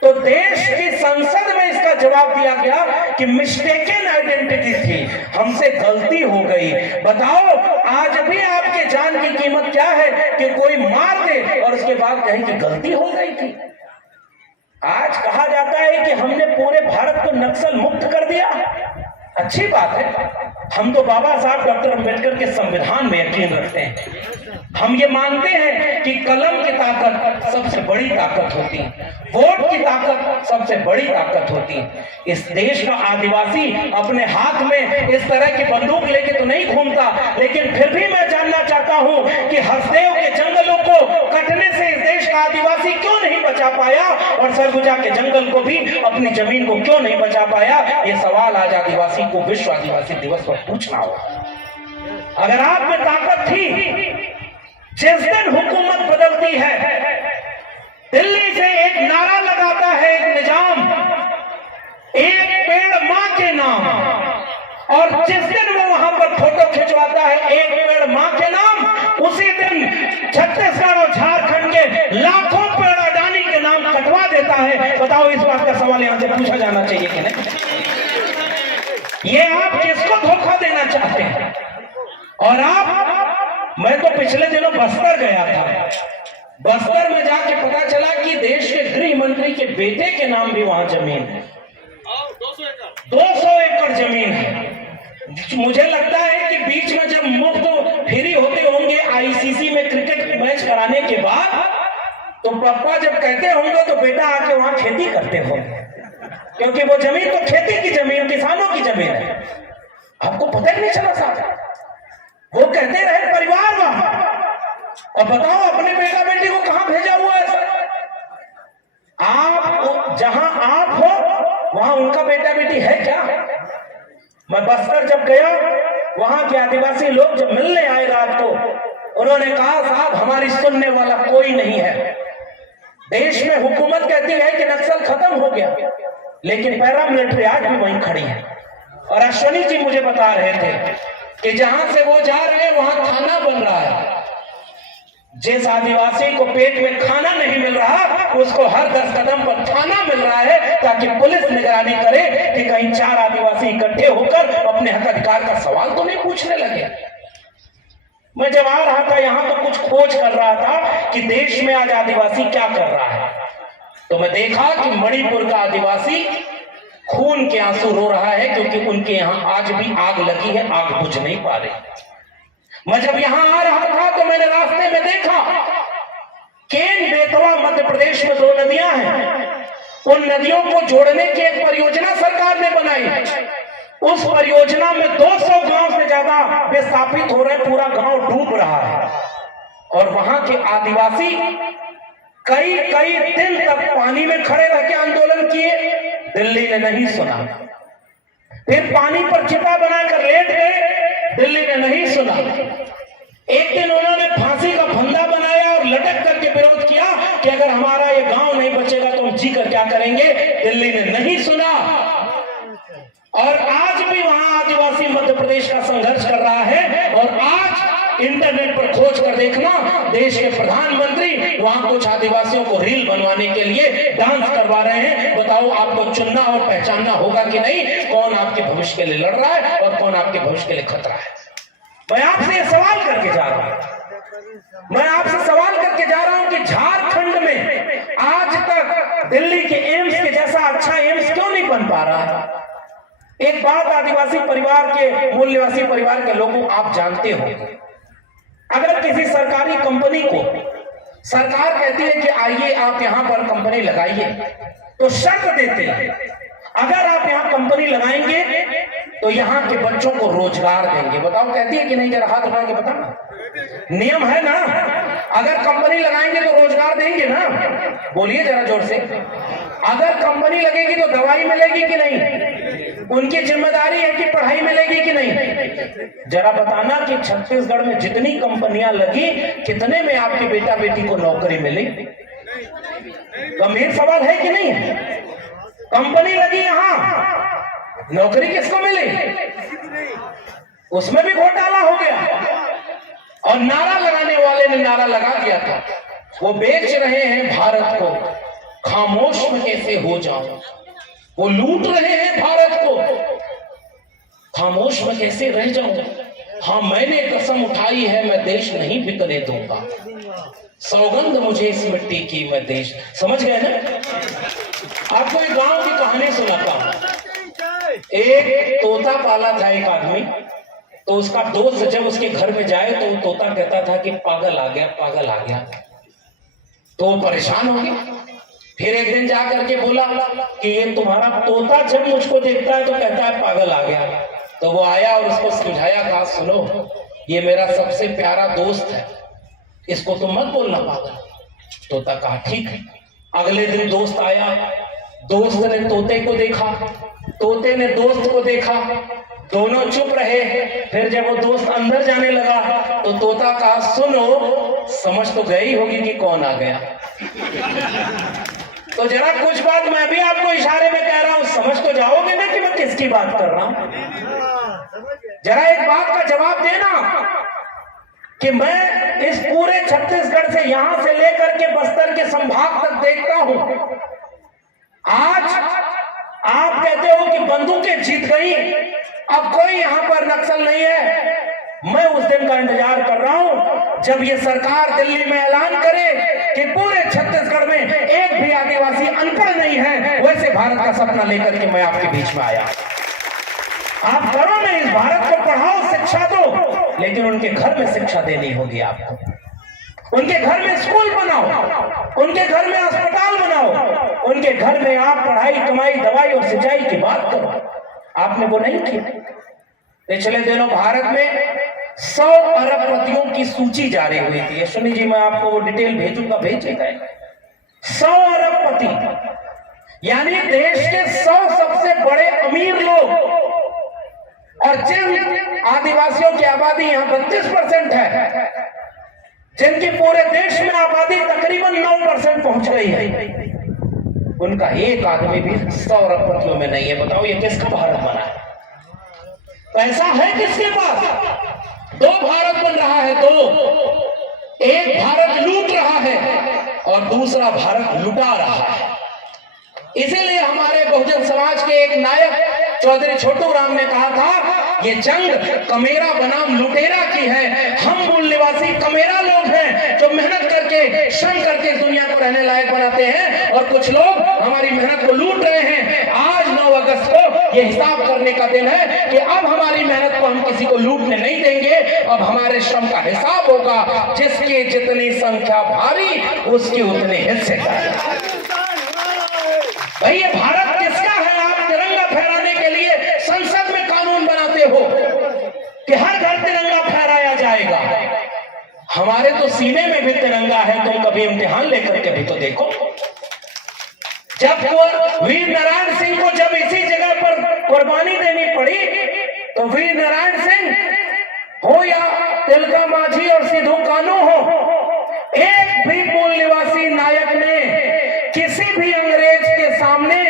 तो देश की संसद में इसका जवाब दिया गया कि मिस्टेकन आइडेंटिटी थी, हमसे गलती हो गई। बताओ आज भी आपके जान की कीमत क्या है कि कोई मार दे और उसके बाद कहे कि गलती हो गई थी। आज कहा जाता है कि हमने पूरे भारत को नक्सल मुक्त कर दिया। अच्छी बात है, हम तो बाबा साहब डॉक्टर अंबेडकर के संविधान में यकीन रखते हैं। हम ये मानते हैं कि कलम की ताकत सबसे बड़ी ताकत होती है, वोट की ताकत सबसे बड़ी ताकत होती है। इस देश का आदिवासी अपने हाथ में इस तरह की बंदूक लेके तो नहीं घूमता, लेकिन फिर भी मैं जानना चाहता हूं कि हसदेव के जंगलों को कटने से इस देश का आदिवासी क्यों नहीं बचा पाया और सरगुजा के जंगल को भी, अपनी जमीन को क्यों नहीं बचा पाया? ये सवाल आज आदिवासी को विश्व आदिवासी दिवस पर पूछना होगा। अगर आप में ताकत थी, जिस दिन हुकूमत बदलती है, दिल्ली से एक नारा लगाता है एक निजाम, एक पेड़ मां के नाम, और जिस दिन वो वहां पर फोटो खिंचवाता है एक पेड़ मां के नाम, उसी दिन छत्तीसगढ़ और झारखंड के लाखों पेड़ अडानी के नाम कटवा देता है। बताओ इस बात का सवाल यहां से पूछा जाना चाहिए कि नहीं? ये आप किसको धोखा देना चाहते हैं? और मैं तो पिछले दिनों बस्तर गया था। बस्तर में जाके पता चला कि देश के गृह मंत्री के बेटे के नाम भी वहां जमीन है। 200 एकड़ जमीन है। मुझे लगता है कि बीच में जब मुफ्त फ्री होते होंगे आईसीसी में क्रिकेट मैच कराने के बाद, तो पापा जब कहते होंगे तो बेटा आके वहां खेती करते होंगे, क्योंकि वो जमीन तो खेती की जमीन, किसानों की जमीन है। आपको पता ही नहीं चला साहब, वो कहते रहे परिवार वहां, और बताओ अपने बेटा बेटी को कहां भेजा हुआ है सर? आप जहां आप हो वहां उनका बेटा बेटी है क्या? मैं बस्तर जब गया, वहां के आदिवासी लोग जब मिलने आए रात को, उन्होंने कहा साहब हमारी सुनने वाला कोई नहीं है। देश में हुकूमत कहती है कि नक्सल खत्म हो गया, लेकिन पैरामिलिट्री आज भी वहीं खड़ी है। और अश्वनी जी मुझे बता रहे थे कि जहां से वो जा रहे हैं वहां खाना बन रहा है। जिस आदिवासी को पेट में खाना नहीं मिल रहा, उसको हर 10 कदम पर खाना मिल रहा है, ताकि पुलिस निगरानी करे कि कहीं 4 आदिवासी इकट्ठे होकर अपने हक अधिकार का सवाल तो नहीं पूछने लगे। मैं जब आ रहा था यहां तो कुछ खोज कर रहा था कि देश में आज आदिवासी क्या कर रहा है, तो मैं देखा कि मणिपुर का आदिवासी खून के आंसू रो रहा है, क्योंकि उनके यहां आज भी आग लगी है, आग बुझ नहीं पा रही। मैं जब यहां आ रहा था तो मैंने रास्ते में देखा केन बेतवा मध्य प्रदेश में 2 नदियां हैं, उन नदियों को जोड़ने की एक परियोजना सरकार ने बनाई। उस परियोजना में 200 गांव से ज्यादा विस्थापित हो रहे, पूरा गांव डूब रहा है, और वहां के आदिवासी कई दिन तक पानी में खड़े रह के आंदोलन किए, दिल्ली ने नहीं सुना। फिर पानी पर चिता बनाकर लेट गए, दिल्ली ने नहीं सुना। एक दिन उन्होंने फांसी का फंदा बनाया और लटक करके विरोध किया कि अगर हमारा ये गांव नहीं बचेगा तो हम जी कर क्या करेंगे, दिल्ली ने नहीं सुना। और आज भी वहां आदिवासी मध्य प्रदेश का संघर्ष कर रहा है, और आज इंटरनेट पर खोज कर देखना, देश के प्रधानमंत्री वहां कुछ आदिवासियों को रील बनवाने के लिए डांस करवा रहे हैं। बताओ आपको चुनना और पहचानना होगा कि नहीं, कौन आपके भविष्य के लिए लड़ रहा है और कौन आपके भविष्य के लिए खतरा है। मैं आपसे सवाल करके जा रहा हूं, मैं आपसे सवाल करके जा रहा हूं कि झारखंड में आज तक दिल्ली के एम्स के जैसा अच्छा एम्स क्यों नहीं बन पा रहा है? एक बात आदिवासी परिवार के, मूल निवासी परिवार के लोगों आप जानते हो, अगर किसी सरकारी कंपनी को सरकार कहती है कि आइए आप यहां पर कंपनी लगाइए, तो शर्त देते हैं अगर आप यहां कंपनी लगाएंगे तो यहां के बच्चों को रोजगार देंगे। बताओ कहती है कि नहीं? जरा हाथ उठा के बताओ, नियम है ना? अगर कंपनी लगाएंगे तो रोजगार देंगे ना? बोलिए जरा जोर से। अगर कंपनी लगेगी तो दवाई मिलेगी कि नहीं? उनकी जिम्मेदारी है कि पढ़ाई मिलेगी कि नहीं? जरा बताना कि छत्तीसगढ़ में जितनी कंपनियां लगी, कितने में आपके बेटा बेटी को नौकरी मिली? गंभीर सवाल है कि नहीं? कंपनी लगी यहां, नौकरी किसको मिली? उसमें भी घोटाला हो गया। और नारा लगाने वाले ने नारा लगा दिया था, वो बेच रहे हैं भारत को, खामोश में कैसे हो जाऊं। वो लूट रहे हैं भारत को, खामोश में कैसे रह जाऊं। हाँ, मैंने कसम उठाई है, मैं देश नहीं बिकने दूंगा। सौगंध मुझे इस मिट्टी की, मैं देश। समझ गए ना? आपको एक गांव की कहानी सुनाता हूं। एक तोता पाला था एक आदमी, तो उसका दोस्त जब उसके घर में जाए तो तोता कहता था कि पागल आ गया, पागल आ गया। तो वो परेशान हो गया। फिर एक दिन जा करके बोला कि ये तुम्हारा तोता जब मुझको देखता है तो कहता है पागल आ गया। तो वो आया और उसको समझाया, कहा सुनो, ये मेरा सबसे प्यारा दोस्त है, इसको तुम मत बोलना पागल। तोता कहा ठीक है। अगले दिन दोस्त आया, दोस्त ने तोते को देखा, तोते ने दोस्त को देखा, दोनों चुप रहे। फिर जब वो दोस्त अंदर जाने लगा तो तोता कहा सुनो, समझ तो गई होगी कि कौन आ गया। तो जरा कुछ बात मैं भी आपको इशारे में कह रहा हूं, समझ तो जाओगे ना कि मैं किसकी बात कर रहा हूं। जरा एक बात का जवाब देना कि मैं इस पूरे छत्तीसगढ़ से, यहां से लेकर के बस्तर के संभाग तक देखता हूं। आज आप कहते हो कि बंदूकें जीत गई, अब कोई यहां पर नक्सल नहीं है। मैं उस दिन का इंतजार कर रहा हूं जब ये सरकार दिल्ली में ऐलान करे कि पूरे छत्तीसगढ़ में एक भी आदिवासी अनपढ़ नहीं है। वैसे भारत का सपना लेकर के मैं आपके बीच में आया। आप करो ना, इस भारत को पढ़ाओ, शिक्षा दो, लेकिन उनके घर में शिक्षा देनी होगी आपको। उनके घर में स्कूल बनाओ, उनके घर में अस्पताल बनाओ, उनके घर में आप पढ़ाई, कमाई, दवाई और सिंचाई की बात करो। आपने वो नहीं किया। पिछले दिनों भारत में 100 अरबपतियों की सूची जारी हुई थी। सुनी जी, मैं आपको वो डिटेल भेजूंगा, भेजेगा। 100 अरबपति यानी देश के 100 सबसे बड़े अमीर लोग, और जिन आदिवासियों की आबादी यहाँ 32% है, जिनकी पूरे देश में आबादी तकरीबन 9% पहुंच गई है, उनका एक आदमी भी 100 अरबपतियों में नहीं है। बताओ ये किसका भारत बना है? पैसा है किसके पास? दो भारत बन रहा है, दो। एक भारत लूट रहा है और दूसरा भारत लुटा रहा है। इसीलिए हमारे बहुजन समाज के एक नायक चौधरी छोटू राम ने कहा था, ये जंग कमेरा बनाम लुटेरा की है। हम मूल निवासी कमेरा लोग हैं जो मेहनत करके, श्रम करके इस दुनिया को रहने लायक बनाते हैं, और कुछ लोग हमारी मेहनत को लूट रहे हैं। आज 9 अगस्त को ये हिसाब करने का दिन है कि अब हमारी मेहनत को हम किसी को लूटने नहीं देंगे। अब हमारे श्रम का हिसाब होगा, जिसकी जितनी संख्या भारी उसके उतने हिस्से का। भाई ये भारत किसका है? आप तिरंगा फहराने के लिए संसद में कानून बनाते हो कि हर घर तिरंगा फहराया जाएगा। हमारे तो सीने में भी तिरंगा है। तुम कभी इम्तिहान लेकर के भी तो देखो। जब वीर नारायण सिंह को जब इसी जगह पर कुर्बानी देनी पड़ी, तो वीर नारायण सिंह हो या तिलका माझी और सिद्धू कानू हो, एक भी मूल निवासी नायक ने किसी भी अंग्रेज के सामने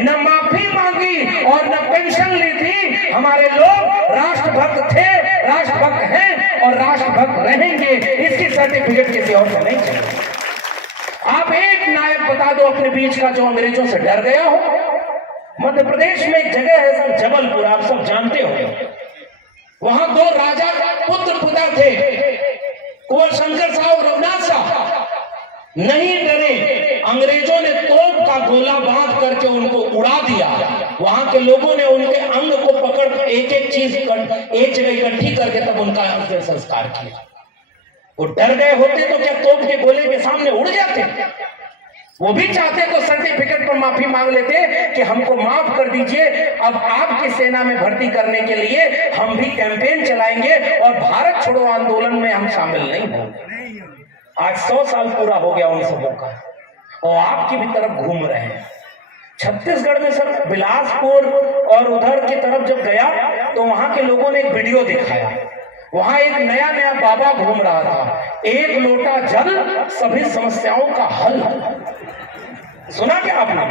न माफी मांगी और न पेंशन ली थी। हमारे लोग राष्ट्रभक्त थे, राष्ट्रभक्त हैं और राष्ट्रभक्त रहेंगे। इसकी सर्टिफिकेट किसी और को नहीं चाहिए। आप एक नायक बता दो अपने बीच का जो अंग्रेजों से डर गया हो। मध्य प्रदेश में एक जगह है सर, जबलपुर, आप सब जानते हो। वहां 2 राजा पुत्र पिता थे, कुंवर शंकर साहब और रघुनाथ साहब। नहीं डरे, अंग्रेजों ने तोप का गोला बांध करके उनको उड़ा दिया। वहां के लोगों ने उनके अंग को पकड़ एक एक चीज एक जगह इकट्ठी करके तब उनका अंतिम संस्कार किया। वो डर गए होते तो क्या तोप के गोले के सामने उड़ जाते? वो भी चाहते तो सर्टिफिकेट पर माफी मांग लेते कि हमको माफ कर दीजिए, अब आपकी सेना में भर्ती करने के लिए हम भी कैंपेन चलाएंगे और भारत छोड़ो आंदोलन में हम शामिल नहीं होंगे। आज 100 साल पूरा हो गया उन सबों का, और आपकी भी तरफ घूम रहे हैं। छत्तीसगढ़ में सर बिलासपुर और उधर की तरफ जब गया तो वहां के लोगों ने एक वीडियो दिखाया। वहां एक नया नया बाबा घूम रहा था, 1 लोटा जल सभी समस्याओं का हल। सुना क्या आपने?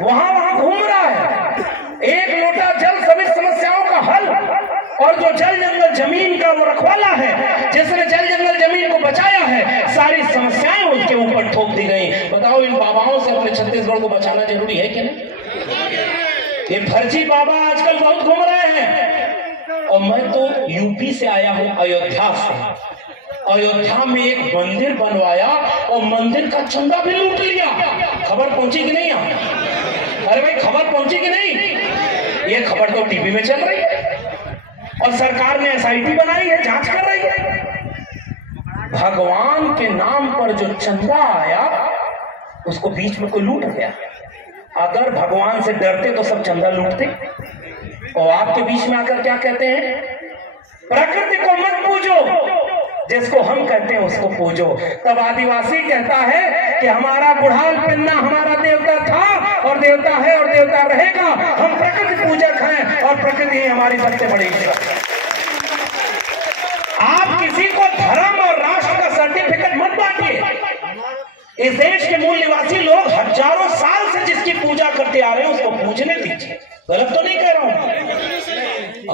वहां घूम रहा है, 1 लोटा जल सभी समस्याओं का हल। और जो जल जंगल जमीन का वो रखवाला है, जिसने जल जंगल जमीन को बचाया है, सारी समस्याएं उसके ऊपर ठोक दी गई। बताओ, इन बाबाओं से अपने छत्तीसगढ़ को बचाना जरूरी है कि नहीं? ये फर्जी बाबा आजकल बहुत घूम रहे हैं। और मैं तो यूपी से आया हूं, अयोध्या से। अयोध्या में एक मंदिर बनवाया और मंदिर का चंदा भी लूट लिया। खबर पहुंची कि नहीं? अरे भाई, खबर पहुंची कि नहीं? ये खबर तो टीवी में चल रही है और सरकार ने SIT बनाई है, जांच कर रही है। भगवान के नाम पर जो चंदा आया उसको बीच में कोई लूट गया। अगर भगवान से डरते तो सब चंदा लूटते। और आपके बीच में आकर क्या कहते हैं? प्रकृति को मत पूजो, जिसको हम कहते हैं उसको पूजो। तब आदिवासी कहता है कि हमारा बुढ़ाल पिन्ना हमारा देवता था और देवता है और देवता रहेगा। हम प्रकृति पूजक हैं और प्रकृति हमारी सबसे बड़ी इच्छा। आप किसी को धर्म और राष्ट्र का सर्टिफिकेट मत बांटिए। इस देश के मूल निवासी लोग हजारों साल से जिसकी पूजा करते आ रहे हैं उसको पूजने दीजिए। गलत तो नहीं कह रहा हूं।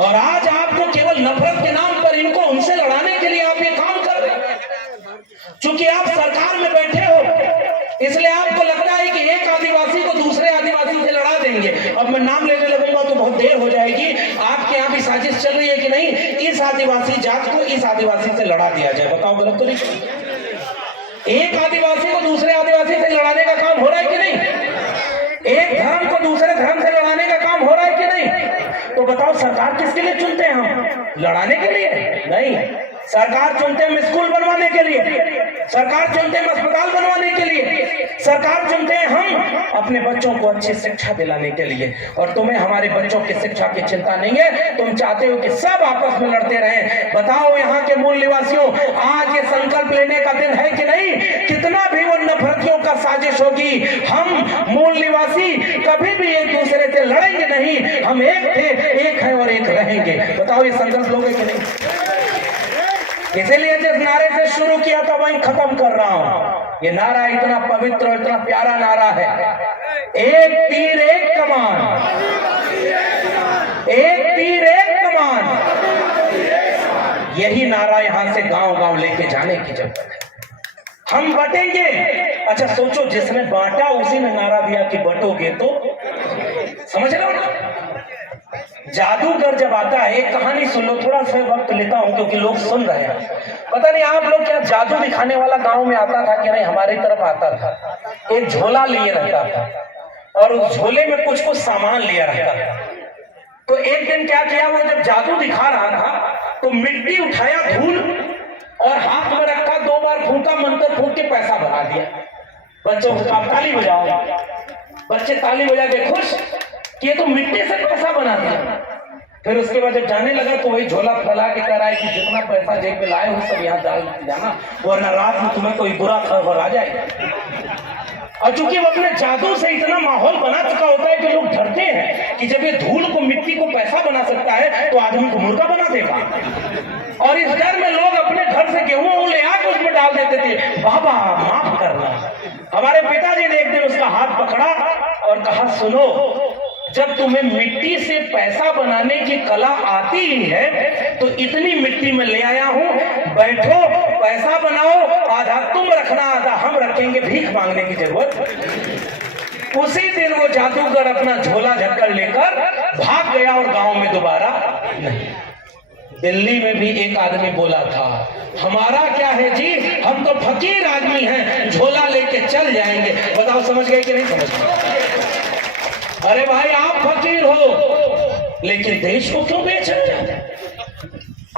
और आज आपको केवल नफरत के नाम पर इनको उनसे लड़ाने के लिए आप ये काम कर रहे हैं। चूंकि आप सरकार में बैठे हो, इसलिए आपको लगता है कि एक आदिवासी को दूसरे आदिवासी से लड़ा देंगे। अब मैं नाम लेने लगूंगा तो बहुत देर हो जाएगी। आपके यहाँ भी साजिश चल रही है कि नहीं, इस आदिवासी जात को इस आदिवासी से लड़ा दिया जाए। बताओ, गलत तो नहीं? एक आदिवासी को दूसरे आदिवासी से लड़ाने का काम हो रहा है कि नहीं? एक धर्म को दूसरे धर्म से लड़ाने का काम हो रहा है कि नहीं? तो बताओ, सरकार किसके लिए चुनते हैं हम? लड़ाने के लिए नहीं। सरकार चुनते हैं स्कूल बनवाने के लिए, सरकार चुनते हैं अस्पताल बनवाने के लिए, सरकार चुनते हैं हम अपने बच्चों को अच्छी शिक्षा दिलाने के लिए। और तुम्हें हमारे बच्चों की शिक्षा की चिंता नहीं है। तुम चाहते हो कि सब आपस में लड़ते रहें। बताओ यहाँ के मूल निवासियों, आज ये संकल्प लेने का दिन है कि नहीं? कितना भी वो नफरतियों का साजिश होगी, हम मूल निवासी कभी भी एक दूसरे से लड़ेंगे नहीं। हम एक थे, एक हैं और एक रहेंगे। बताओ, ये संकल्प लोगे कि नहीं? इसीलिए जिस नारे से शुरू किया था वहीं खत्म कर रहा हूं। ये नारा इतना पवित्र और इतना प्यारा नारा है, एक तीर एक कमान, एक तीर एक कमान। यही नारा यहां से गांव गांव लेके जाने की जरूरत है। हम बटेंगे। अच्छा सोचो, जिसने बांटा उसी ने नारा दिया कि बटोगे तो। समझ रहे हो ना? जादूगर जब आता है, एक कहानी सुन लो, थोड़ा सा वक्त लेता हूं क्योंकि लोग सुन रहे हैं। पता नहीं आप लोग क्या जादू दिखाने वाला गांव में आता था कि नहीं? हमारी तरफ आता था। एक झोला लिए रहता था और उस झोले में कुछ कुछ सामान लिया रहता था। तो एक दिन क्या किया, वो जब जादू दिखा रहा था तो मिट्टी उठाया, धूल, और हाथ में रखा, 2 बार फूंका, मंत्र फूंक के पैसा बना दिया। बच्चों को कहा ताली बजाओ। बच्चे ताली बजा के खुश कि ये तो मिट्टी से पैसा बना दिया। फिर उसके बाद जब जाने लगा तो वही झोला फैला के कह रहा है कि जितना पैसा जेब में लाए हो सब यहाँ डाल जाना, वरना रात में तुम्हें कोई बुरा खबर आ जाए। और चूंकि वो अपने जादू से इतना माहौल बना चुका होता है कि लोग डरते हैं कि जब ये धूल को, मिट्टी को पैसा बना सकता है तो आदमी को मुर्गा बना देगा। और इस डर में लोग अपने घर से गेहूं ले आकर उसमें डाल देते थे। बाबा माफ करना। हमारे पिताजी ने एक दिन उसका हाथ पकड़ा और कहा, सुनो, जब तुम्हें मिट्टी से पैसा बनाने की कला आती ही है तो इतनी मिट्टी में ले आया हूं, बैठो, पैसा बनाओ, आधा तुम रखना, आधा हम रखेंगे, भीख मांगने की जरूरत। उसी दिन वो जादूगर अपना झोला झक्कर लेकर भाग गया और गांव में दोबारा नहीं। दिल्ली में भी एक आदमी बोला था, हमारा क्या है जी, हम तो फकीर आदमी हैं, झोला लेके चल जाएंगे। बताओ समझ गए कि नहीं समझ गए? अरे भाई आप फकीर हो, लेकिन देश को क्यों बेच रहे हैं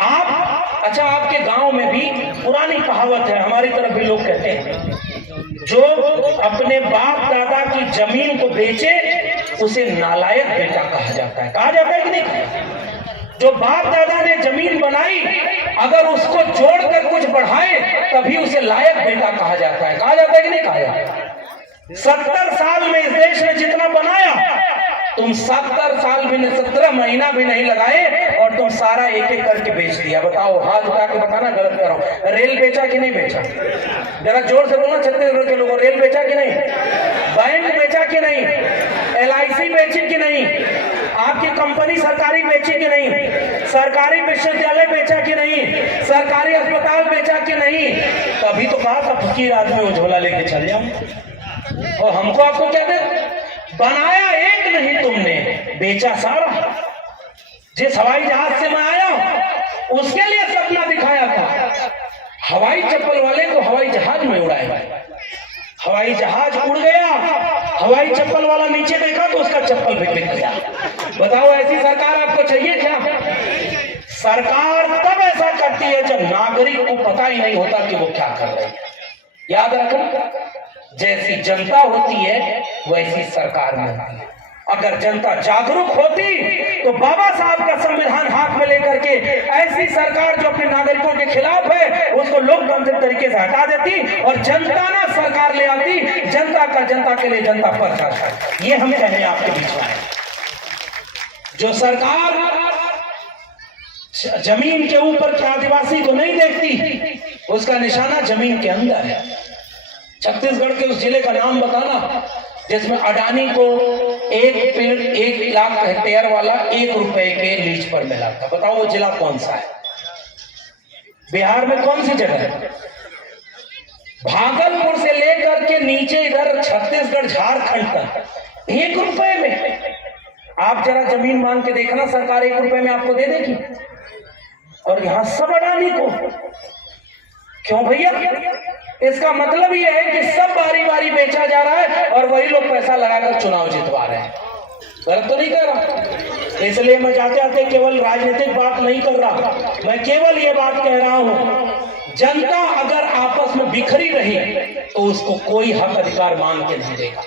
आप? अच्छा, आपके गांव में भी पुरानी कहावत है, हमारी तरफ भी लोग कहते हैं, जो अपने बाप दादा की जमीन को बेचे उसे नालायक बेटा कहा जाता है। कहा जाता है कि नहीं? जो बाप दादा ने जमीन बनाई, अगर उसको जोड़कर कुछ बढ़ाए तभी उसे लायक बेटा कहा जाता है। कहा जाता है कि नहीं कहा जाता? 70 साल में इस देश ने जितना बनाया, तुम 70 साल भी नहीं, 17 महीना भी नहीं लगाए और तुम सारा एक एक करके बेच दिया। बताओ, हाथ उठा के बताना गलत करो। रेल बेचा कि नहीं बेचा? जरा जोर से बोलना छत्तीसगढ़ के लोगों, रेल बेचा कि नहीं? बैंक बेचा कि नहीं? LIC बेची कि नहीं? आपकी कंपनी सरकारी बेची कि नहीं? सरकारी विश्वविद्यालय बेचा कि नहीं? सरकारी अस्पताल बेचा कि नहीं? तभी तो कहा था फकीर आदमी झोला लेके चल जाओ। और हमको आपको कहते, बनाया एक नहीं तुमने, बेचा सारा। जिस हवाई जहाज से मैं आया उसके लिए सपना दिखाया था, हवाई चप्पल वाले को हवाई जहाज में उड़ाया। हवाई जहाज उड़ गया, हवाई चप्पल वाला नीचे देखा तो उसका चप्पल भी बिक गया। बताओ ऐसी सरकार आपको चाहिए क्या? सरकार तब ऐसा करती है जब नागरिक को पता ही नहीं होता कि वो क्या कर रहे हैं। याद रखो, जैसी जनता होती है वैसी सरकार में होती है। अगर जनता जागरूक होती तो बाबा साहब का संविधान हाथ में लेकर के ऐसी सरकार जो अपने नागरिकों के खिलाफ है उसको लोकतांत्रिक तरीके से हटा देती और जनता ना सरकार ले आती। जनता का जनता के लिए जनता पर जाता है। ये हम कह रहे हैं आपके बीच में। जो सरकार जमीन के ऊपर के आदिवासी को नहीं देखती, उसका निशाना जमीन के अंदर है। छत्तीसगढ़ के उस जिले का नाम बताना जिसमें अडानी को एक पेड़ 1 लाख हेक्टेयर वाला 1 रुपए के लीज पर मिला था। बताओ वो जिला कौन सा है? बिहार में कौन सी जगह है? भागलपुर से लेकर के नीचे इधर छत्तीसगढ़ झारखंड तक 1 रुपए में। आप जरा जमीन मांग के देखना, सरकार 1 रुपए में आपको दे देगी। और यहां सब अडानी को क्यों भैया? इसका मतलब यह है कि सब बारी बारी बेचा जा रहा है और वही लोग पैसा लगाकर चुनाव जितवा रहे हैं। गलत तो नहीं कह रहा? इसलिए मैं जाते आते केवल राजनीतिक बात नहीं कर रहा, मैं केवल ये बात कह रहा हूं, जनता अगर आपस में बिखरी रही तो उसको कोई हक अधिकार मांग के नहीं देगा,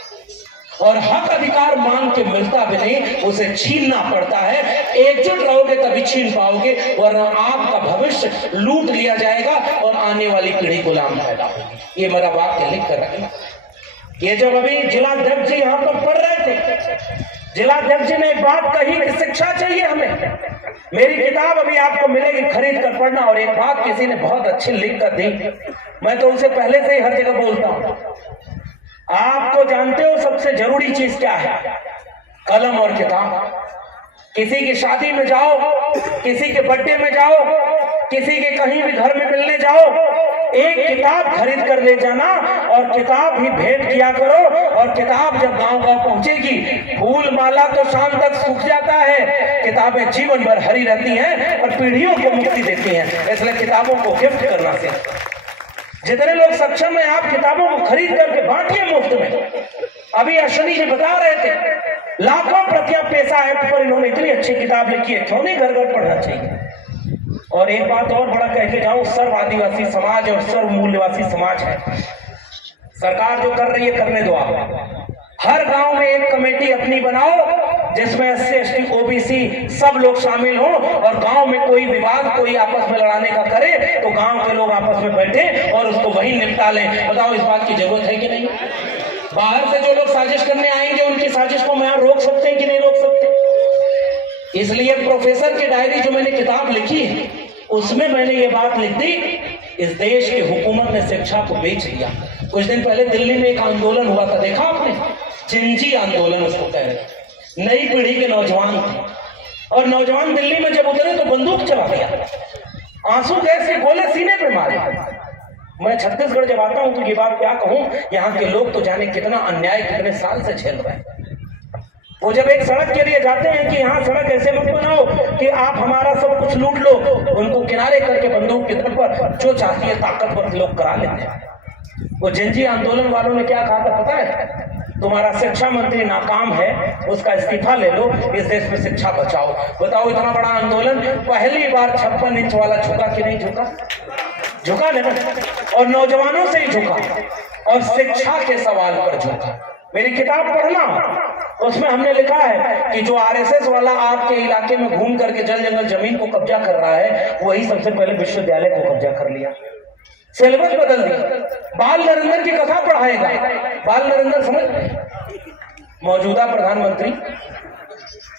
और हक अधिकार मांग के मिलता भी नहीं, उसे छीनना पड़ता है। एकजुट रहोगे तभी छीन पाओगे, वरना आपका भविष्य लूट लिया जाएगा और आने वाली पीढ़ी गुलाम पैदा होगी। ये मेरा वाक्य लिख कर रखना। ये जब अभी जिलाध्यक्ष जी यहाँ पर पढ़ रहे थे, जिलाध्यक्ष जी ने एक बात कही कि शिक्षा चाहिए हमें। मेरी किताब अभी आपको मिलेगी, खरीद कर पढ़ना। और एक बात किसी ने बहुत अच्छी लिख कर दी, मैं तो उसे पहले से ही हर जगह बोलता हूँ। आपको जानते हो सबसे जरूरी चीज क्या है? कलम और किताब। किसी की शादी में जाओ, किसी के बर्थडे में जाओ, किसी के कहीं भी घर में मिलने जाओ, एक किताब खरीद कर ले जाना और किताब ही भेंट किया करो। और किताब जब गांव गांव पहुंचेगी, फूल माला तो शाम तक सूख जाता है, किताबें जीवन भर हरी रहती हैं और पीढ़ियों को मुक्ति देती हैं। इसलिए किताबों को गिफ्ट करना सीखो। जितने लोग सक्षम हैं, आप किताबों को खरीद करके बांटिए मुफ्त में। अभी अश्विनी जी बता रहे थे, लाखों प्रतियां पैसा एक्ट पर इन्होंने इतनी अच्छी किताब लिखी है, क्यों नहीं घर घर पढ़ना चाहिए। और एक बात और बड़ा कह के जाऊं, सर्व आदिवासी समाज और सर्व मूल्यवासी समाज है। सरकार जो कर रही है करने दो। आप हर गांव में एक कमेटी अपनी बनाओ जिसमें SC ST OBC सब लोग शामिल हो, और गांव में कोई विवाद कोई आपस में लड़ाने का करे तो गांव के लोग आपस में बैठे और उसको वही निपटा लें। बताओ इस बात की जरूरत है कि नहीं? बाहर से जो लोग साजिश करने आएंगे उनकी साजिश को मैं रोक सकते हैं कि नहीं रोक सकते? इसलिए प्रोफेसर की डायरी जो मैंने किताब लिखी है उसमें मैंने ये बात लिख दी, इस देश की हुकूमत ने शिक्षा को बेच लिया। कुछ दिन पहले दिल्ली में एक आंदोलन हुआ था, देखा आपने? चिंजी आंदोलन उसको कह रहे हैं। नई पीढ़ी के नौजवान थे और नौजवान दिल्ली में जब उतरे तो बंदूक चला दिया, आंसू गैस के गोले सीने पे मारे। मैं छत्तीसगढ़ जब आता हूं तो ये बात क्या कहूं, यहाँ के लोग तो जाने कितना अन्याय कितने साल से झेल रहे हैं। वो जब एक सड़क के लिए जाते हैं कि यहाँ सड़क ऐसे मत बनाओ कि आप हमारा सब कुछ लूट लो, उनको किनारे करके बंदूक की तरफ पर जो चाहती है ताकतवर लोग करा लेते हैं। वो जनजी आंदोलन वालों ने क्या कहा था पता है? तुम्हारा शिक्षा मंत्री नाकाम है, उसका इस्तीफा ले लो, इस देश में शिक्षा बचाओ। बताओ, इतना बड़ा आंदोलन पहली बार 56 इंच वाला झुका कि नहीं झुका? झुका नहीं, और नौजवानों से ही झुका, और शिक्षा के सवाल पर झुका। मेरी किताब पढ़ना, उसमें हमने लिखा है कि जो आरएसएस वाला आपके इलाके में घूम करके जल जंगल जमीन को कब्जा कर रहा है, वही सबसे पहले विश्वविद्यालय को कब्जा कर लिया, सिलेबस बदल दिया। बाल नरेंद्र की कथा पढ़ाएगा। बाल नरेंद्र समझ, मौजूदा प्रधानमंत्री,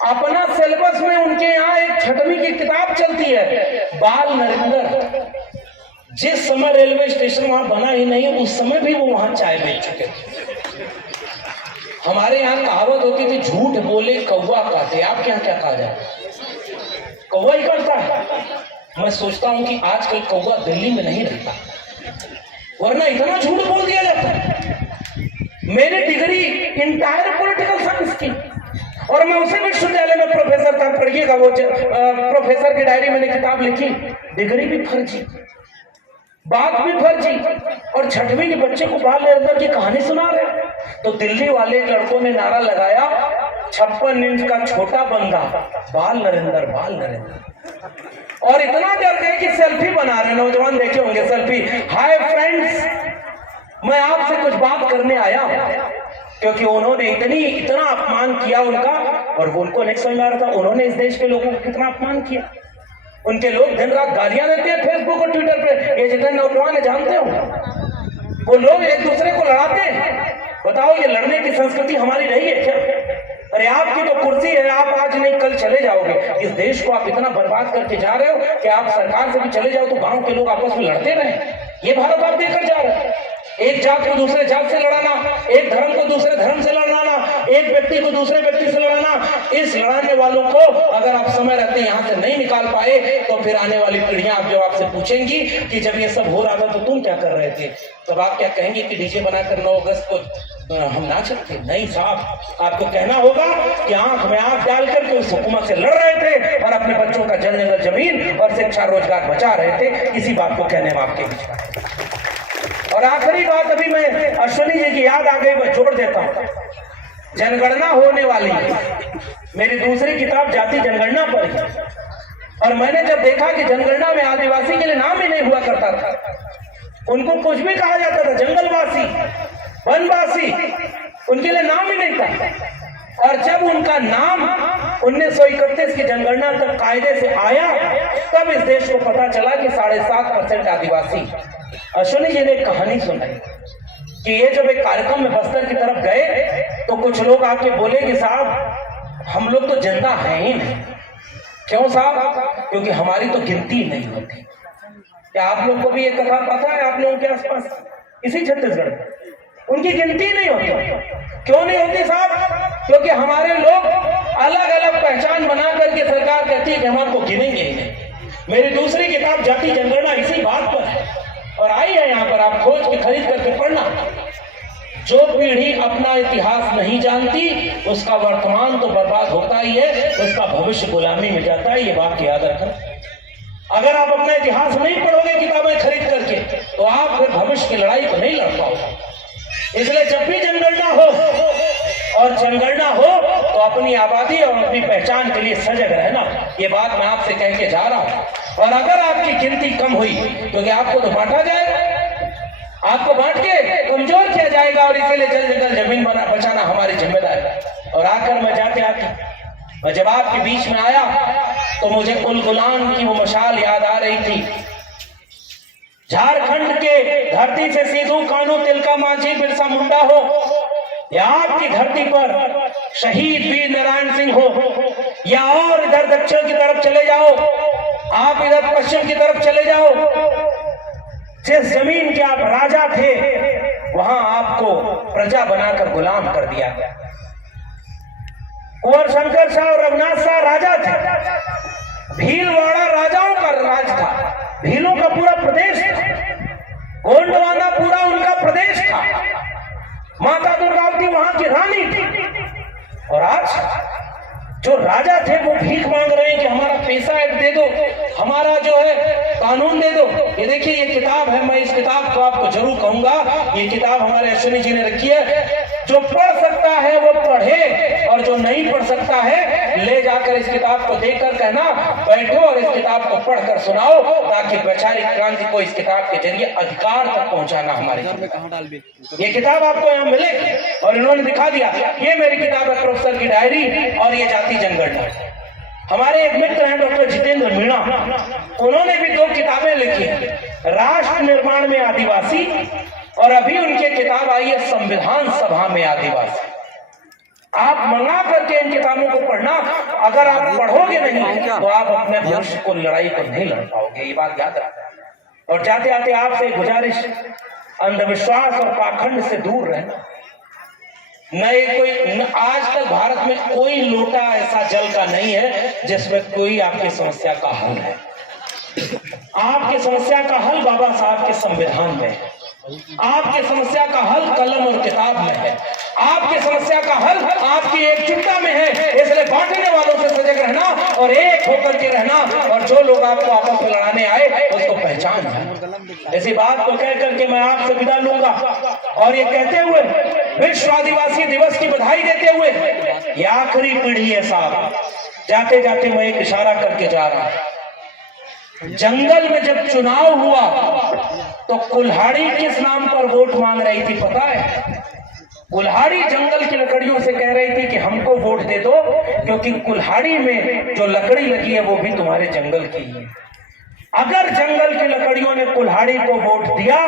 अपना सिलेबस में उनके यहाँ एक 6वीं की किताब चलती है बाल नरेंद्र। जिस समय रेलवे स्टेशन वहां बना ही नहीं, उस समय भी वो वहां चाय बेच चुके थे। हमारे यहाँ कहावत होती थी, झूठ बोले कौवा काटे। आपके यहाँ क्या कहा जाए? कौवा ही काटता है। मैं सोचता हूं कि आजकल कौवा दिल्ली में नहीं रहता, वरना इतना झूठ बोल दिया जाता है। मेरी डिग्री इंटायर पॉलिटिकल साइंस की, और मैं उसी विश्वविद्यालय में प्रोफेसर था। पढ़िएगा, वो प्रोफेसर की डायरी मैंने किताब लिखी, डिग्री भी फर्जी, बात भी फर्जी, और 6वीं के बच्चे को बाल नरेंद्र की कहानी सुना रहे। तो दिल्ली वाले लड़कों ने नारा लगाया, 56 इंच का छोटा बंदा बाल नरेंद्र, बाल नरेंद्र। और इतना डर गए कि सेल्फी बना रहे। नौजवान देखे होंगे सेल्फी। हाय फ्रेंड्स, मैं आपसे कुछ बात करने आया, क्योंकि उन्होंने इतना अपमान किया उनका, और उनको नहीं समझ आ रहा था उन्होंने इस देश के लोगों को कितना अपमान किया। उनके लोग दिन रात गालियां देते हैं फेसबुक और ट्विटर पे। ये जितने नौजवान है जानते हो, वो लोग एक दूसरे को लड़ाते हैं। बताओ, ये लड़ने की संस्कृति हमारी रही है क्या? अरे आपकी तो कुर्सी है, आप आज नहीं कल चले जाओगे। इस देश को आप इतना बर्बाद करके जा रहे हो कि आप सरकार से भी चले जाओ तो गांव के लोग आपस में लड़ते रहे। ये भारत आप देकर जा रहे हैं। एक जात को दूसरे जात से लड़ाना, एक धर्म को दूसरे धर्म से लड़ाना, एक व्यक्ति को दूसरे व्यक्ति से लड़ाना। इस लड़ाने वालों को अगर आप समय रहते यहाँ से नहीं निकाल पाए, तो फिर आने वाली पीढ़ियां आप जब आपसे पूछेंगी कि जब ये सब हो रहा था तो तुम क्या कर रहे थे, तब आप क्या कहेंगे कि डीजे बनाकर 9 अगस्त को हम नाच रहे थे? नहीं साहब, आपको कहना होगा कि आंख में आंख डाल करके उस हुकूमत से लड़ रहे थे और अपने बच्चों का जल जंगल जमीन और शिक्षा रोजगार बचा रहे थे। इसी बात को कहने में आपके बीच में। और आखिरी बात, अभी मैं अश्विनी जी की याद आ गई, मैं जोड़ देता हूं। जनगणना होने वाली है, मेरी दूसरी किताब जाति जनगणना पर है, और मैंने जब देखा कि जनगणना में आदिवासी के लिए नाम ही नहीं हुआ करता था, उनको कुछ भी कहा जाता था, जंगलवासी, वनवासी, उनके लिए नाम ही नहीं था। और जब उनका नाम 1931 की जनगणना तक कायदे से आया, तब इस देश को पता चला कि 7.5% आदिवासी। अश्विनी जी ने एक कहानी सुनाई कि ये जब एक कार्यक्रम में बस्तर की तरफ गए तो कुछ लोग आके बोले कि साहब हम लोग तो जिंदा हैं ही नहीं। क्यों साहब? क्योंकि हमारी तो गिनती नहीं होती। क्या आप लोग को भी ये कथा पता है? आप लोगों के आसपास इसी छत्तीसगढ़ में उनकी गिनती नहीं होती। क्यों नहीं होती साहब? क्योंकि हमारे लोग अलग अलग पहचान बना करके सरकार कहती है कि हम आपको गिनेंगे ही नहीं। मेरी दूसरी किताब जाति जनगणना इसी बात पर है, और आई है यहाँ पर, आप खोज के खरीद करके पढ़ना। जो पीढ़ी अपना इतिहास नहीं जानती उसका वर्तमान तो बर्बाद होता ही है, उसका भविष्य गुलामी में जाता है। ये बात याद रखना। अगर आप अपना इतिहास नहीं पढ़ोगे किताबें खरीद करके, तो आप फिर भविष्य की लड़ाई को नहीं लड़ पाओगे। इसलिए जब भी जनगणना हो और जनगणना हो तो अपनी आबादी और अपनी पहचान के लिए सजग रहना। ये बात मैं आपसे कह के जा रहा हूं। और अगर आपकी गिनती कम हुई, क्योंकि आपको तो बांटा जाएगा, आपको बांट के कमजोर किया जाएगा, और इसीलिए जल जंगल जमीन बचाना हमारी जिम्मेदारी है। और आकर मैं जाते आते मैं जब आपके बीच में आया तो मुझे उलगुलान की वो मशाल याद आ रही थी। झारखंड के धरती से सीधू कान्हू तिलका मांझी बिरसा मुंडा हो, या आपकी धरती पर शहीद वीर नारायण सिंह हो, या और इधर दक्षिण की तरफ चले जाओ, आप इधर पश्चिम की तरफ चले जाओ, जिस जमीन के आप राजा थे वहां आपको प्रजा बनाकर गुलाम कर दिया गया। कुंवर शंकर शाह और रघुनाथ शाह राजा थे। भीलवाड़ा राजाओं का राज था, भीलों का पूरा प्रदेश था, गोंडवाना पूरा उनका प्रदेश था, माता दुर्गावती वहां की रानी थी। और आज जो राजा थे वो भीख मांग रहे हैं कि हमारा पैसा एक दे दो, हमारा जो है कानून दे दो। ये देखिए ये किताब है, मैं इस किताब को आपको जरूर कहूंगा, ये किताब हमारे अश्विनी जी ने रखी है। जो पढ़ सकता है वो पढ़े और जो नहीं पढ़ सकता है ले जाकर इस किताब को देकर कहना बैठो और इस किताब को पढ़कर सुनाओ, ताकि वैचारिक क्रांति को इस किताब के जरिए अधिकार तक पहुंचाना हमारे। ये किताब आपको यहाँ मिलेगी और इन्होंने दिखा दिया। ये मेरी किताब है प्रोफेसर की डायरी और ये जाति जंगल। हमारे एक मित्र हैं डॉक्टर जितेंद्र मीणा, उन्होंने भी 2 किताबें लिखी हैं, राष्ट्र निर्माण में आदिवासी और अभी उनकी किताब आई है संविधान सभा में आदिवासी। आप मंगा करके इन किताबों को पढ़ना, अगर आप पढ़ोगे नहीं तो आप अपने भविष्य को लड़ाई को नहीं लड़ पाओगे, ये बात याद रखना। और जाते आते आपसे गुजारिश, अंधविश्वास और पाखंड से दूर रहना। आज तक भारत में कोई लोटा ऐसा जल का नहीं है जिसमें कोई आपकी समस्या का हल है। आपकी समस्या का हल बाबा साहब के संविधान में है, आपकी समस्या का हल कलम और किताब में है, आपकी समस्या का हल आपकी एकजुटता में है। इसलिए बांटने वालों से सजग रहना और एक होकर के रहना, और जो लोग आपको आपस में लड़ाने आए उसको पहचान है। इसी बात को कह करके मैं आपसे विदा लूंगा और ये कहते हुए विश्व आदिवासी दिवस की बधाई देते हुए, ये आखिरी पीढ़ी है साहब। जाते जाते मैं एक इशारा करके जा रहा हूं, जंगल में जब चुनाव हुआ तो कुल्हाड़ी किस नाम पर वोट मांग रही थी पता है? कुल्हाड़ी जंगल की लकड़ियों से कह रही थी कि हमको वोट दे दो, क्योंकि कुल्हाड़ी में जो लकड़ी लगी है वो भी तुम्हारे जंगल की है। अगर जंगल की लकड़ियों ने कुल्हाड़ी को वोट दिया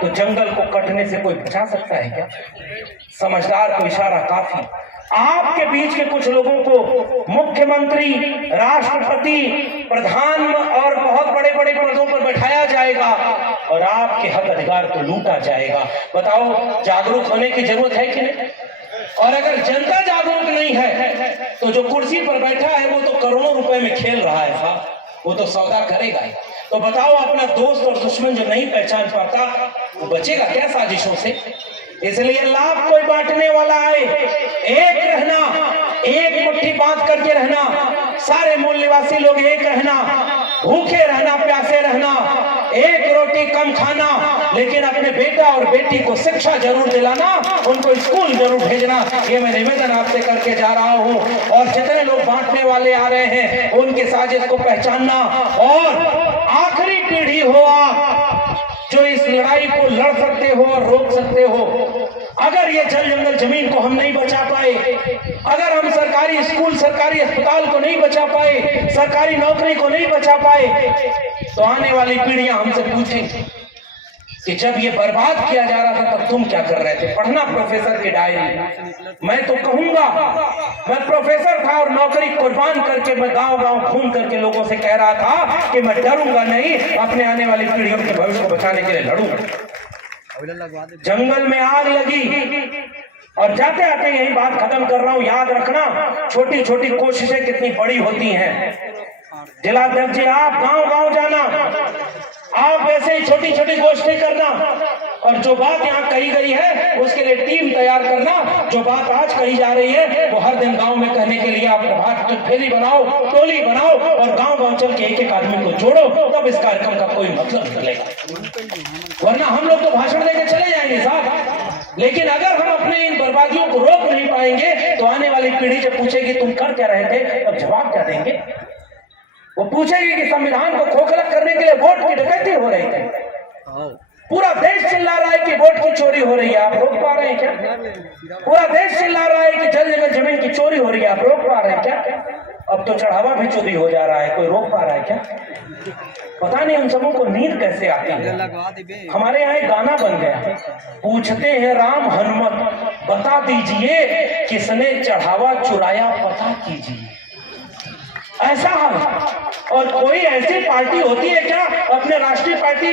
तो जंगल को कटने से कोई बचा सकता है क्या? समझदार को इशारा काफी। आपके बीच के कुछ लोगों को मुख्यमंत्री, राष्ट्रपति, प्रधान और बहुत बड़े बड़े पदों पर बैठाया जाएगा और आपके हक अधिकार को लूटा जाएगा। बताओ, जागरूक होने की जरूरत है कि नहीं? और अगर जनता जागरूक नहीं है तो जो कुर्सी पर बैठा है वो तो करोड़ों रुपए में खेल रहा है साहब, वो तो सौदा करेगा ही। तो बताओ, अपना दोस्त और दुश्मन जो नहीं पहचान पाता वो बचेगा क्या साजिशों से? इसलिए लाभ कोई बांटने वाला आए, एक रहना, एक मुट्ठी बांध करके रहना, सारे मूल निवासी लोग एक रहना, भूखे रहना, प्यासे रहना, एक रोटी कम खाना, लेकिन अपने बेटा और बेटी को शिक्षा जरूर दिलाना, उनको स्कूल जरूर भेजना। ये मैं निवेदन आपसे करके जा रहा हूँ। और जितने लोग बांटने वाले आ रहे हैं उनके साजिश को पहचानना, और आखिरी पीढ़ी हो आप जो इस लड़ाई को लड़ सकते हो और रोक सकते हो। अगर ये जल जंगल जमीन को हम नहीं बचा पाए, अगर हम सरकारी स्कूल, सरकारी अस्पताल को नहीं बचा पाए, सरकारी नौकरी को नहीं बचा पाए, तो आने वाली पीढ़ियां हमसे पूछेंगी कि जब ये बर्बाद किया जा रहा था तब तुम क्या कर रहे थे? पढ़ना प्रोफेसर की डायरी। मैं तो कहूंगा, मैं प्रोफेसर था और नौकरी कुर्बान करके मैं गांव गांव घूम करके लोगों से कह रहा था कि मैं डरूंगा नहीं, अपने आने वाली पीढ़ियों के भविष्य को बचाने के लिए लड़ूंगा। जंगल में आग लगी और जाते आते यही बात खत्म कर रहा हूं, याद रखना छोटी छोटी कोशिशें कितनी बड़ी होती हैं। जिलाध्यक्ष जी, आप गांव गांव जाना, आप ऐसे ही छोटी छोटी गोष्ठी करना, और जो बात यहाँ कही गई है उसके लिए टीम तैयार करना। जो बात आज कही जा रही है वो हर दिन गांव में कहने के लिए आप प्रभात फेरी बनाओ, टोली बनाओ और गांव गांव चल के एक एक आदमी को जोड़ो, तब इस कार्यक्रम का कोई मतलब निकलेगा। वरना हम लोग तो भाषण देकर चले जाएंगे साहब, लेकिन अगर हम अपने इन बर्बादियों को रोक नहीं पाएंगे तो आने वाली पीढ़ी जब पूछेगी तुम कर क्या रहे थे, तब जवाब क्या देंगे? वो पूछेगी कि संविधान को खोखला करने के लिए वोट की डकैती हो रही थी। पूरा देश चिल्ला रहा है कि वोट की चोरी हो रही है, आप रोक पा रहे हैं क्या? पूरा देश चिल्ला रहा है कि जल जंगल जमीन की चोरी हो रही है, आप रोक पा रहे हैं क्या? अब तो चढ़ावा भी चोरी हो जा रहा है, कोई रोक पा रहा है क्या? पता नहीं हम सबों को नींद कैसे आती है। हमारे यहाँ एक गाना बन गया, पूछते हैं राम हनुमत बता दीजिए, किसने चढ़ावा चुराया पता कीजिए। ऐसा हाल। और कोई ऐसी पार्टी होती है क्या? अपने राष्ट्रीय पार्टी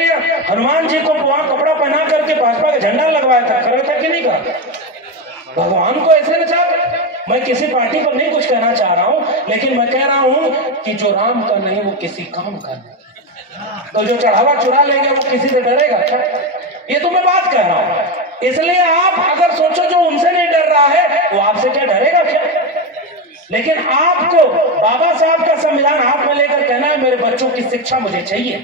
हनुमान जी को वहां कपड़ा पहना करके भाजपा का झंडा लगवाया था, करा था कि नहीं करा? भगवान को ऐसे नचा। मैं किसी पार्टी को नहीं कुछ कहना चाह रहा हूं, लेकिन मैं कह रहा हूं कि जो राम का नहीं वो किसी काम का नहीं। तो जो चढ़ावा चुरा लेंगे वो किसी से डरेगा क्या? ये तो मैं बात कह रहा हूं। इसलिए आप अगर सोचो जो उनसे नहीं डर रहा है वो आपसे क्या डरेगा क्या? लेकिन आपको बाबा साहब का संविधान हाथ में लेकर कहना है मेरे बच्चों की शिक्षा मुझे चाहिए,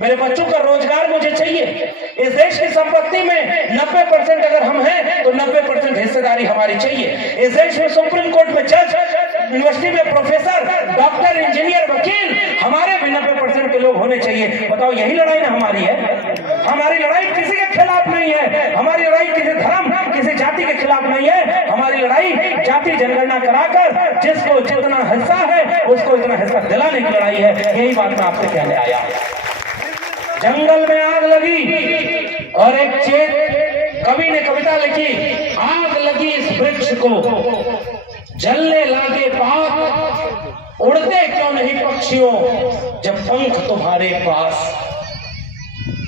मेरे बच्चों का रोजगार मुझे चाहिए। इस देश की संपत्ति में 90% अगर हम हैं तो 90% हिस्सेदारी हमारी चाहिए। इस देश में सुप्रीम कोर्ट में जज, यूनिवर्सिटी में प्रोफेसर, डॉक्टर, इंजीनियर, वकील हमारे भी 90% के लोग होने चाहिए। बताओ यही लड़ाई ना हमारी है। हमारी लड़ाई किसी के खिलाफ नहीं है, हमारी लड़ाई किसी धर्म, किसी जाति के खिलाफ नहीं है। हमारी लड़ाई जाति जनगणना कराकर जिसको जितना हिस्सा है उसको इतना हिस्सा दिलाने की लड़ाई है। यही बात मैं आपसे कहने आया। जंगल में आग लगी और एक कवि ने कविता लिखी, आग लगी इस वृक्ष को जलने लागे पात, उड़ते क्यों नहीं पक्षियों जब पंख तुम्हारे पास।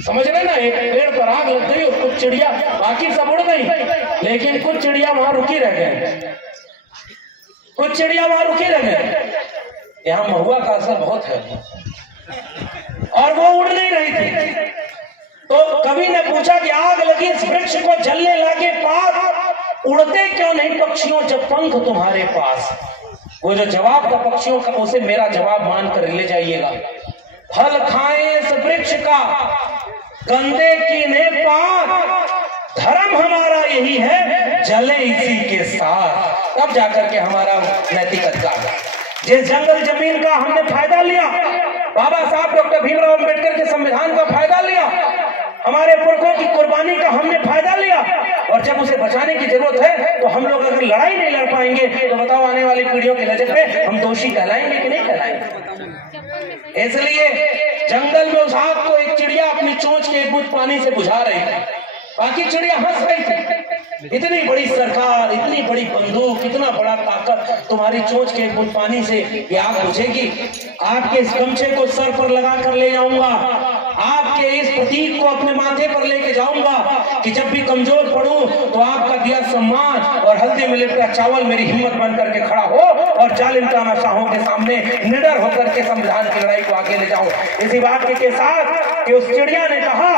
समझ रहे ना, एक पेड़ पर आग लग गई और कुछ चिड़िया, बाकी सब उड़ गई लेकिन कुछ चिड़िया वहां रुकी रह गए, कुछ चिड़िया वहां रुकी रह गए। यहाँ महुआ का असर बहुत है और वो उड़ नहीं रही थी। तो कवि ने पूछा कि आग लगी इस वृक्ष को जलने लागे पात, उड़ते क्यों नहीं पक्षियों जब पंख तुम्हारे पास। वो जो जवाब था पक्षियों का उसे मेरा जवाब मानकर ले जाइएगा। फल खाएं इस वृक्ष का गंदे कीने पात, धर्म हमारा यही है जले इसी के साथ। तब जाकर के हमारा नैतिक अधिकार। जिस जंगल जमीन का हमने फायदा लिया, बाबा साहब डॉक्टर भीमराव अंबेडकर के संविधान का फायदा लिया, हमारे पुरखों की कुर्बानी का हमने फायदा लिया, और जब उसे बचाने की जरूरत है तो हम लोग अगर लड़ाई नहीं लड़ पाएंगे तो बताओ आने वाली पीढ़ियों की नजर में हम दोषी कहलाएंगे कि नहीं कहलाएंगे। इसलिए जंगल में उस आग को एक चिड़िया अपनी चोंच के एक बूंद पानी से बुझा रही थी, बाकी चिड़िया हंस रही थी। इतनी बड़ी सरकार, इतनी बड़ी बंदूक, इतना बड़ा ताकत, तुम्हारी चोंच के बूंद पानी से ये आग बुझेगी। आपके इस गमछे को सर पर लगा कर ले जाऊंगा, आपके इस प्रतीक को अपने माथे पर लेके जाऊंगा कि जब भी कमजोर पड़ूं तो आपका दिया सम्मान और हल्दी में लिपटा चावल मेरी हिम्मत बन करके खड़ा हो और जालिम तानाशाहों के सामने निडर होकर के संविधान की लड़ाई को आगे ले जाऊं। इसी बात के साथ कि उस चिड़िया ने कहा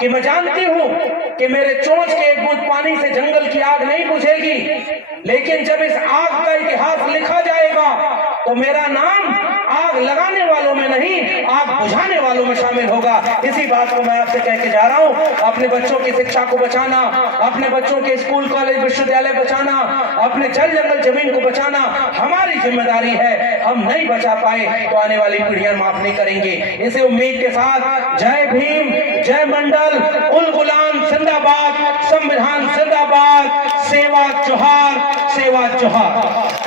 कि मैं जानती हूं कि मेरे चोंच के एक बूंद पानी से जंगल की आग नहीं बुझेगी, लेकिन जब इस आग का इतिहास लिखा जाएगा तो मेरा नाम आग लगाने वालों में नहीं, आग बुझाने वालों में शामिल होगा। इसी बात को मैं आपसे कह के जा रहा हूं। अपने बच्चों की शिक्षा को बचाना, अपने बच्चों के स्कूल कॉलेज विश्वविद्यालय बचाना, अपने जल जंगल जमीन को बचाना हमारी जिम्मेदारी है। हम नहीं बचा पाए तो आने वाली पीढ़ियां माफ नहीं करेंगे। इसी उम्मीद के साथ जय भीम, जय मंडल, उल गुलाम जिंदाबाद, संविधान जिंदाबाद, सेवा जोहार, सेवा जोहार।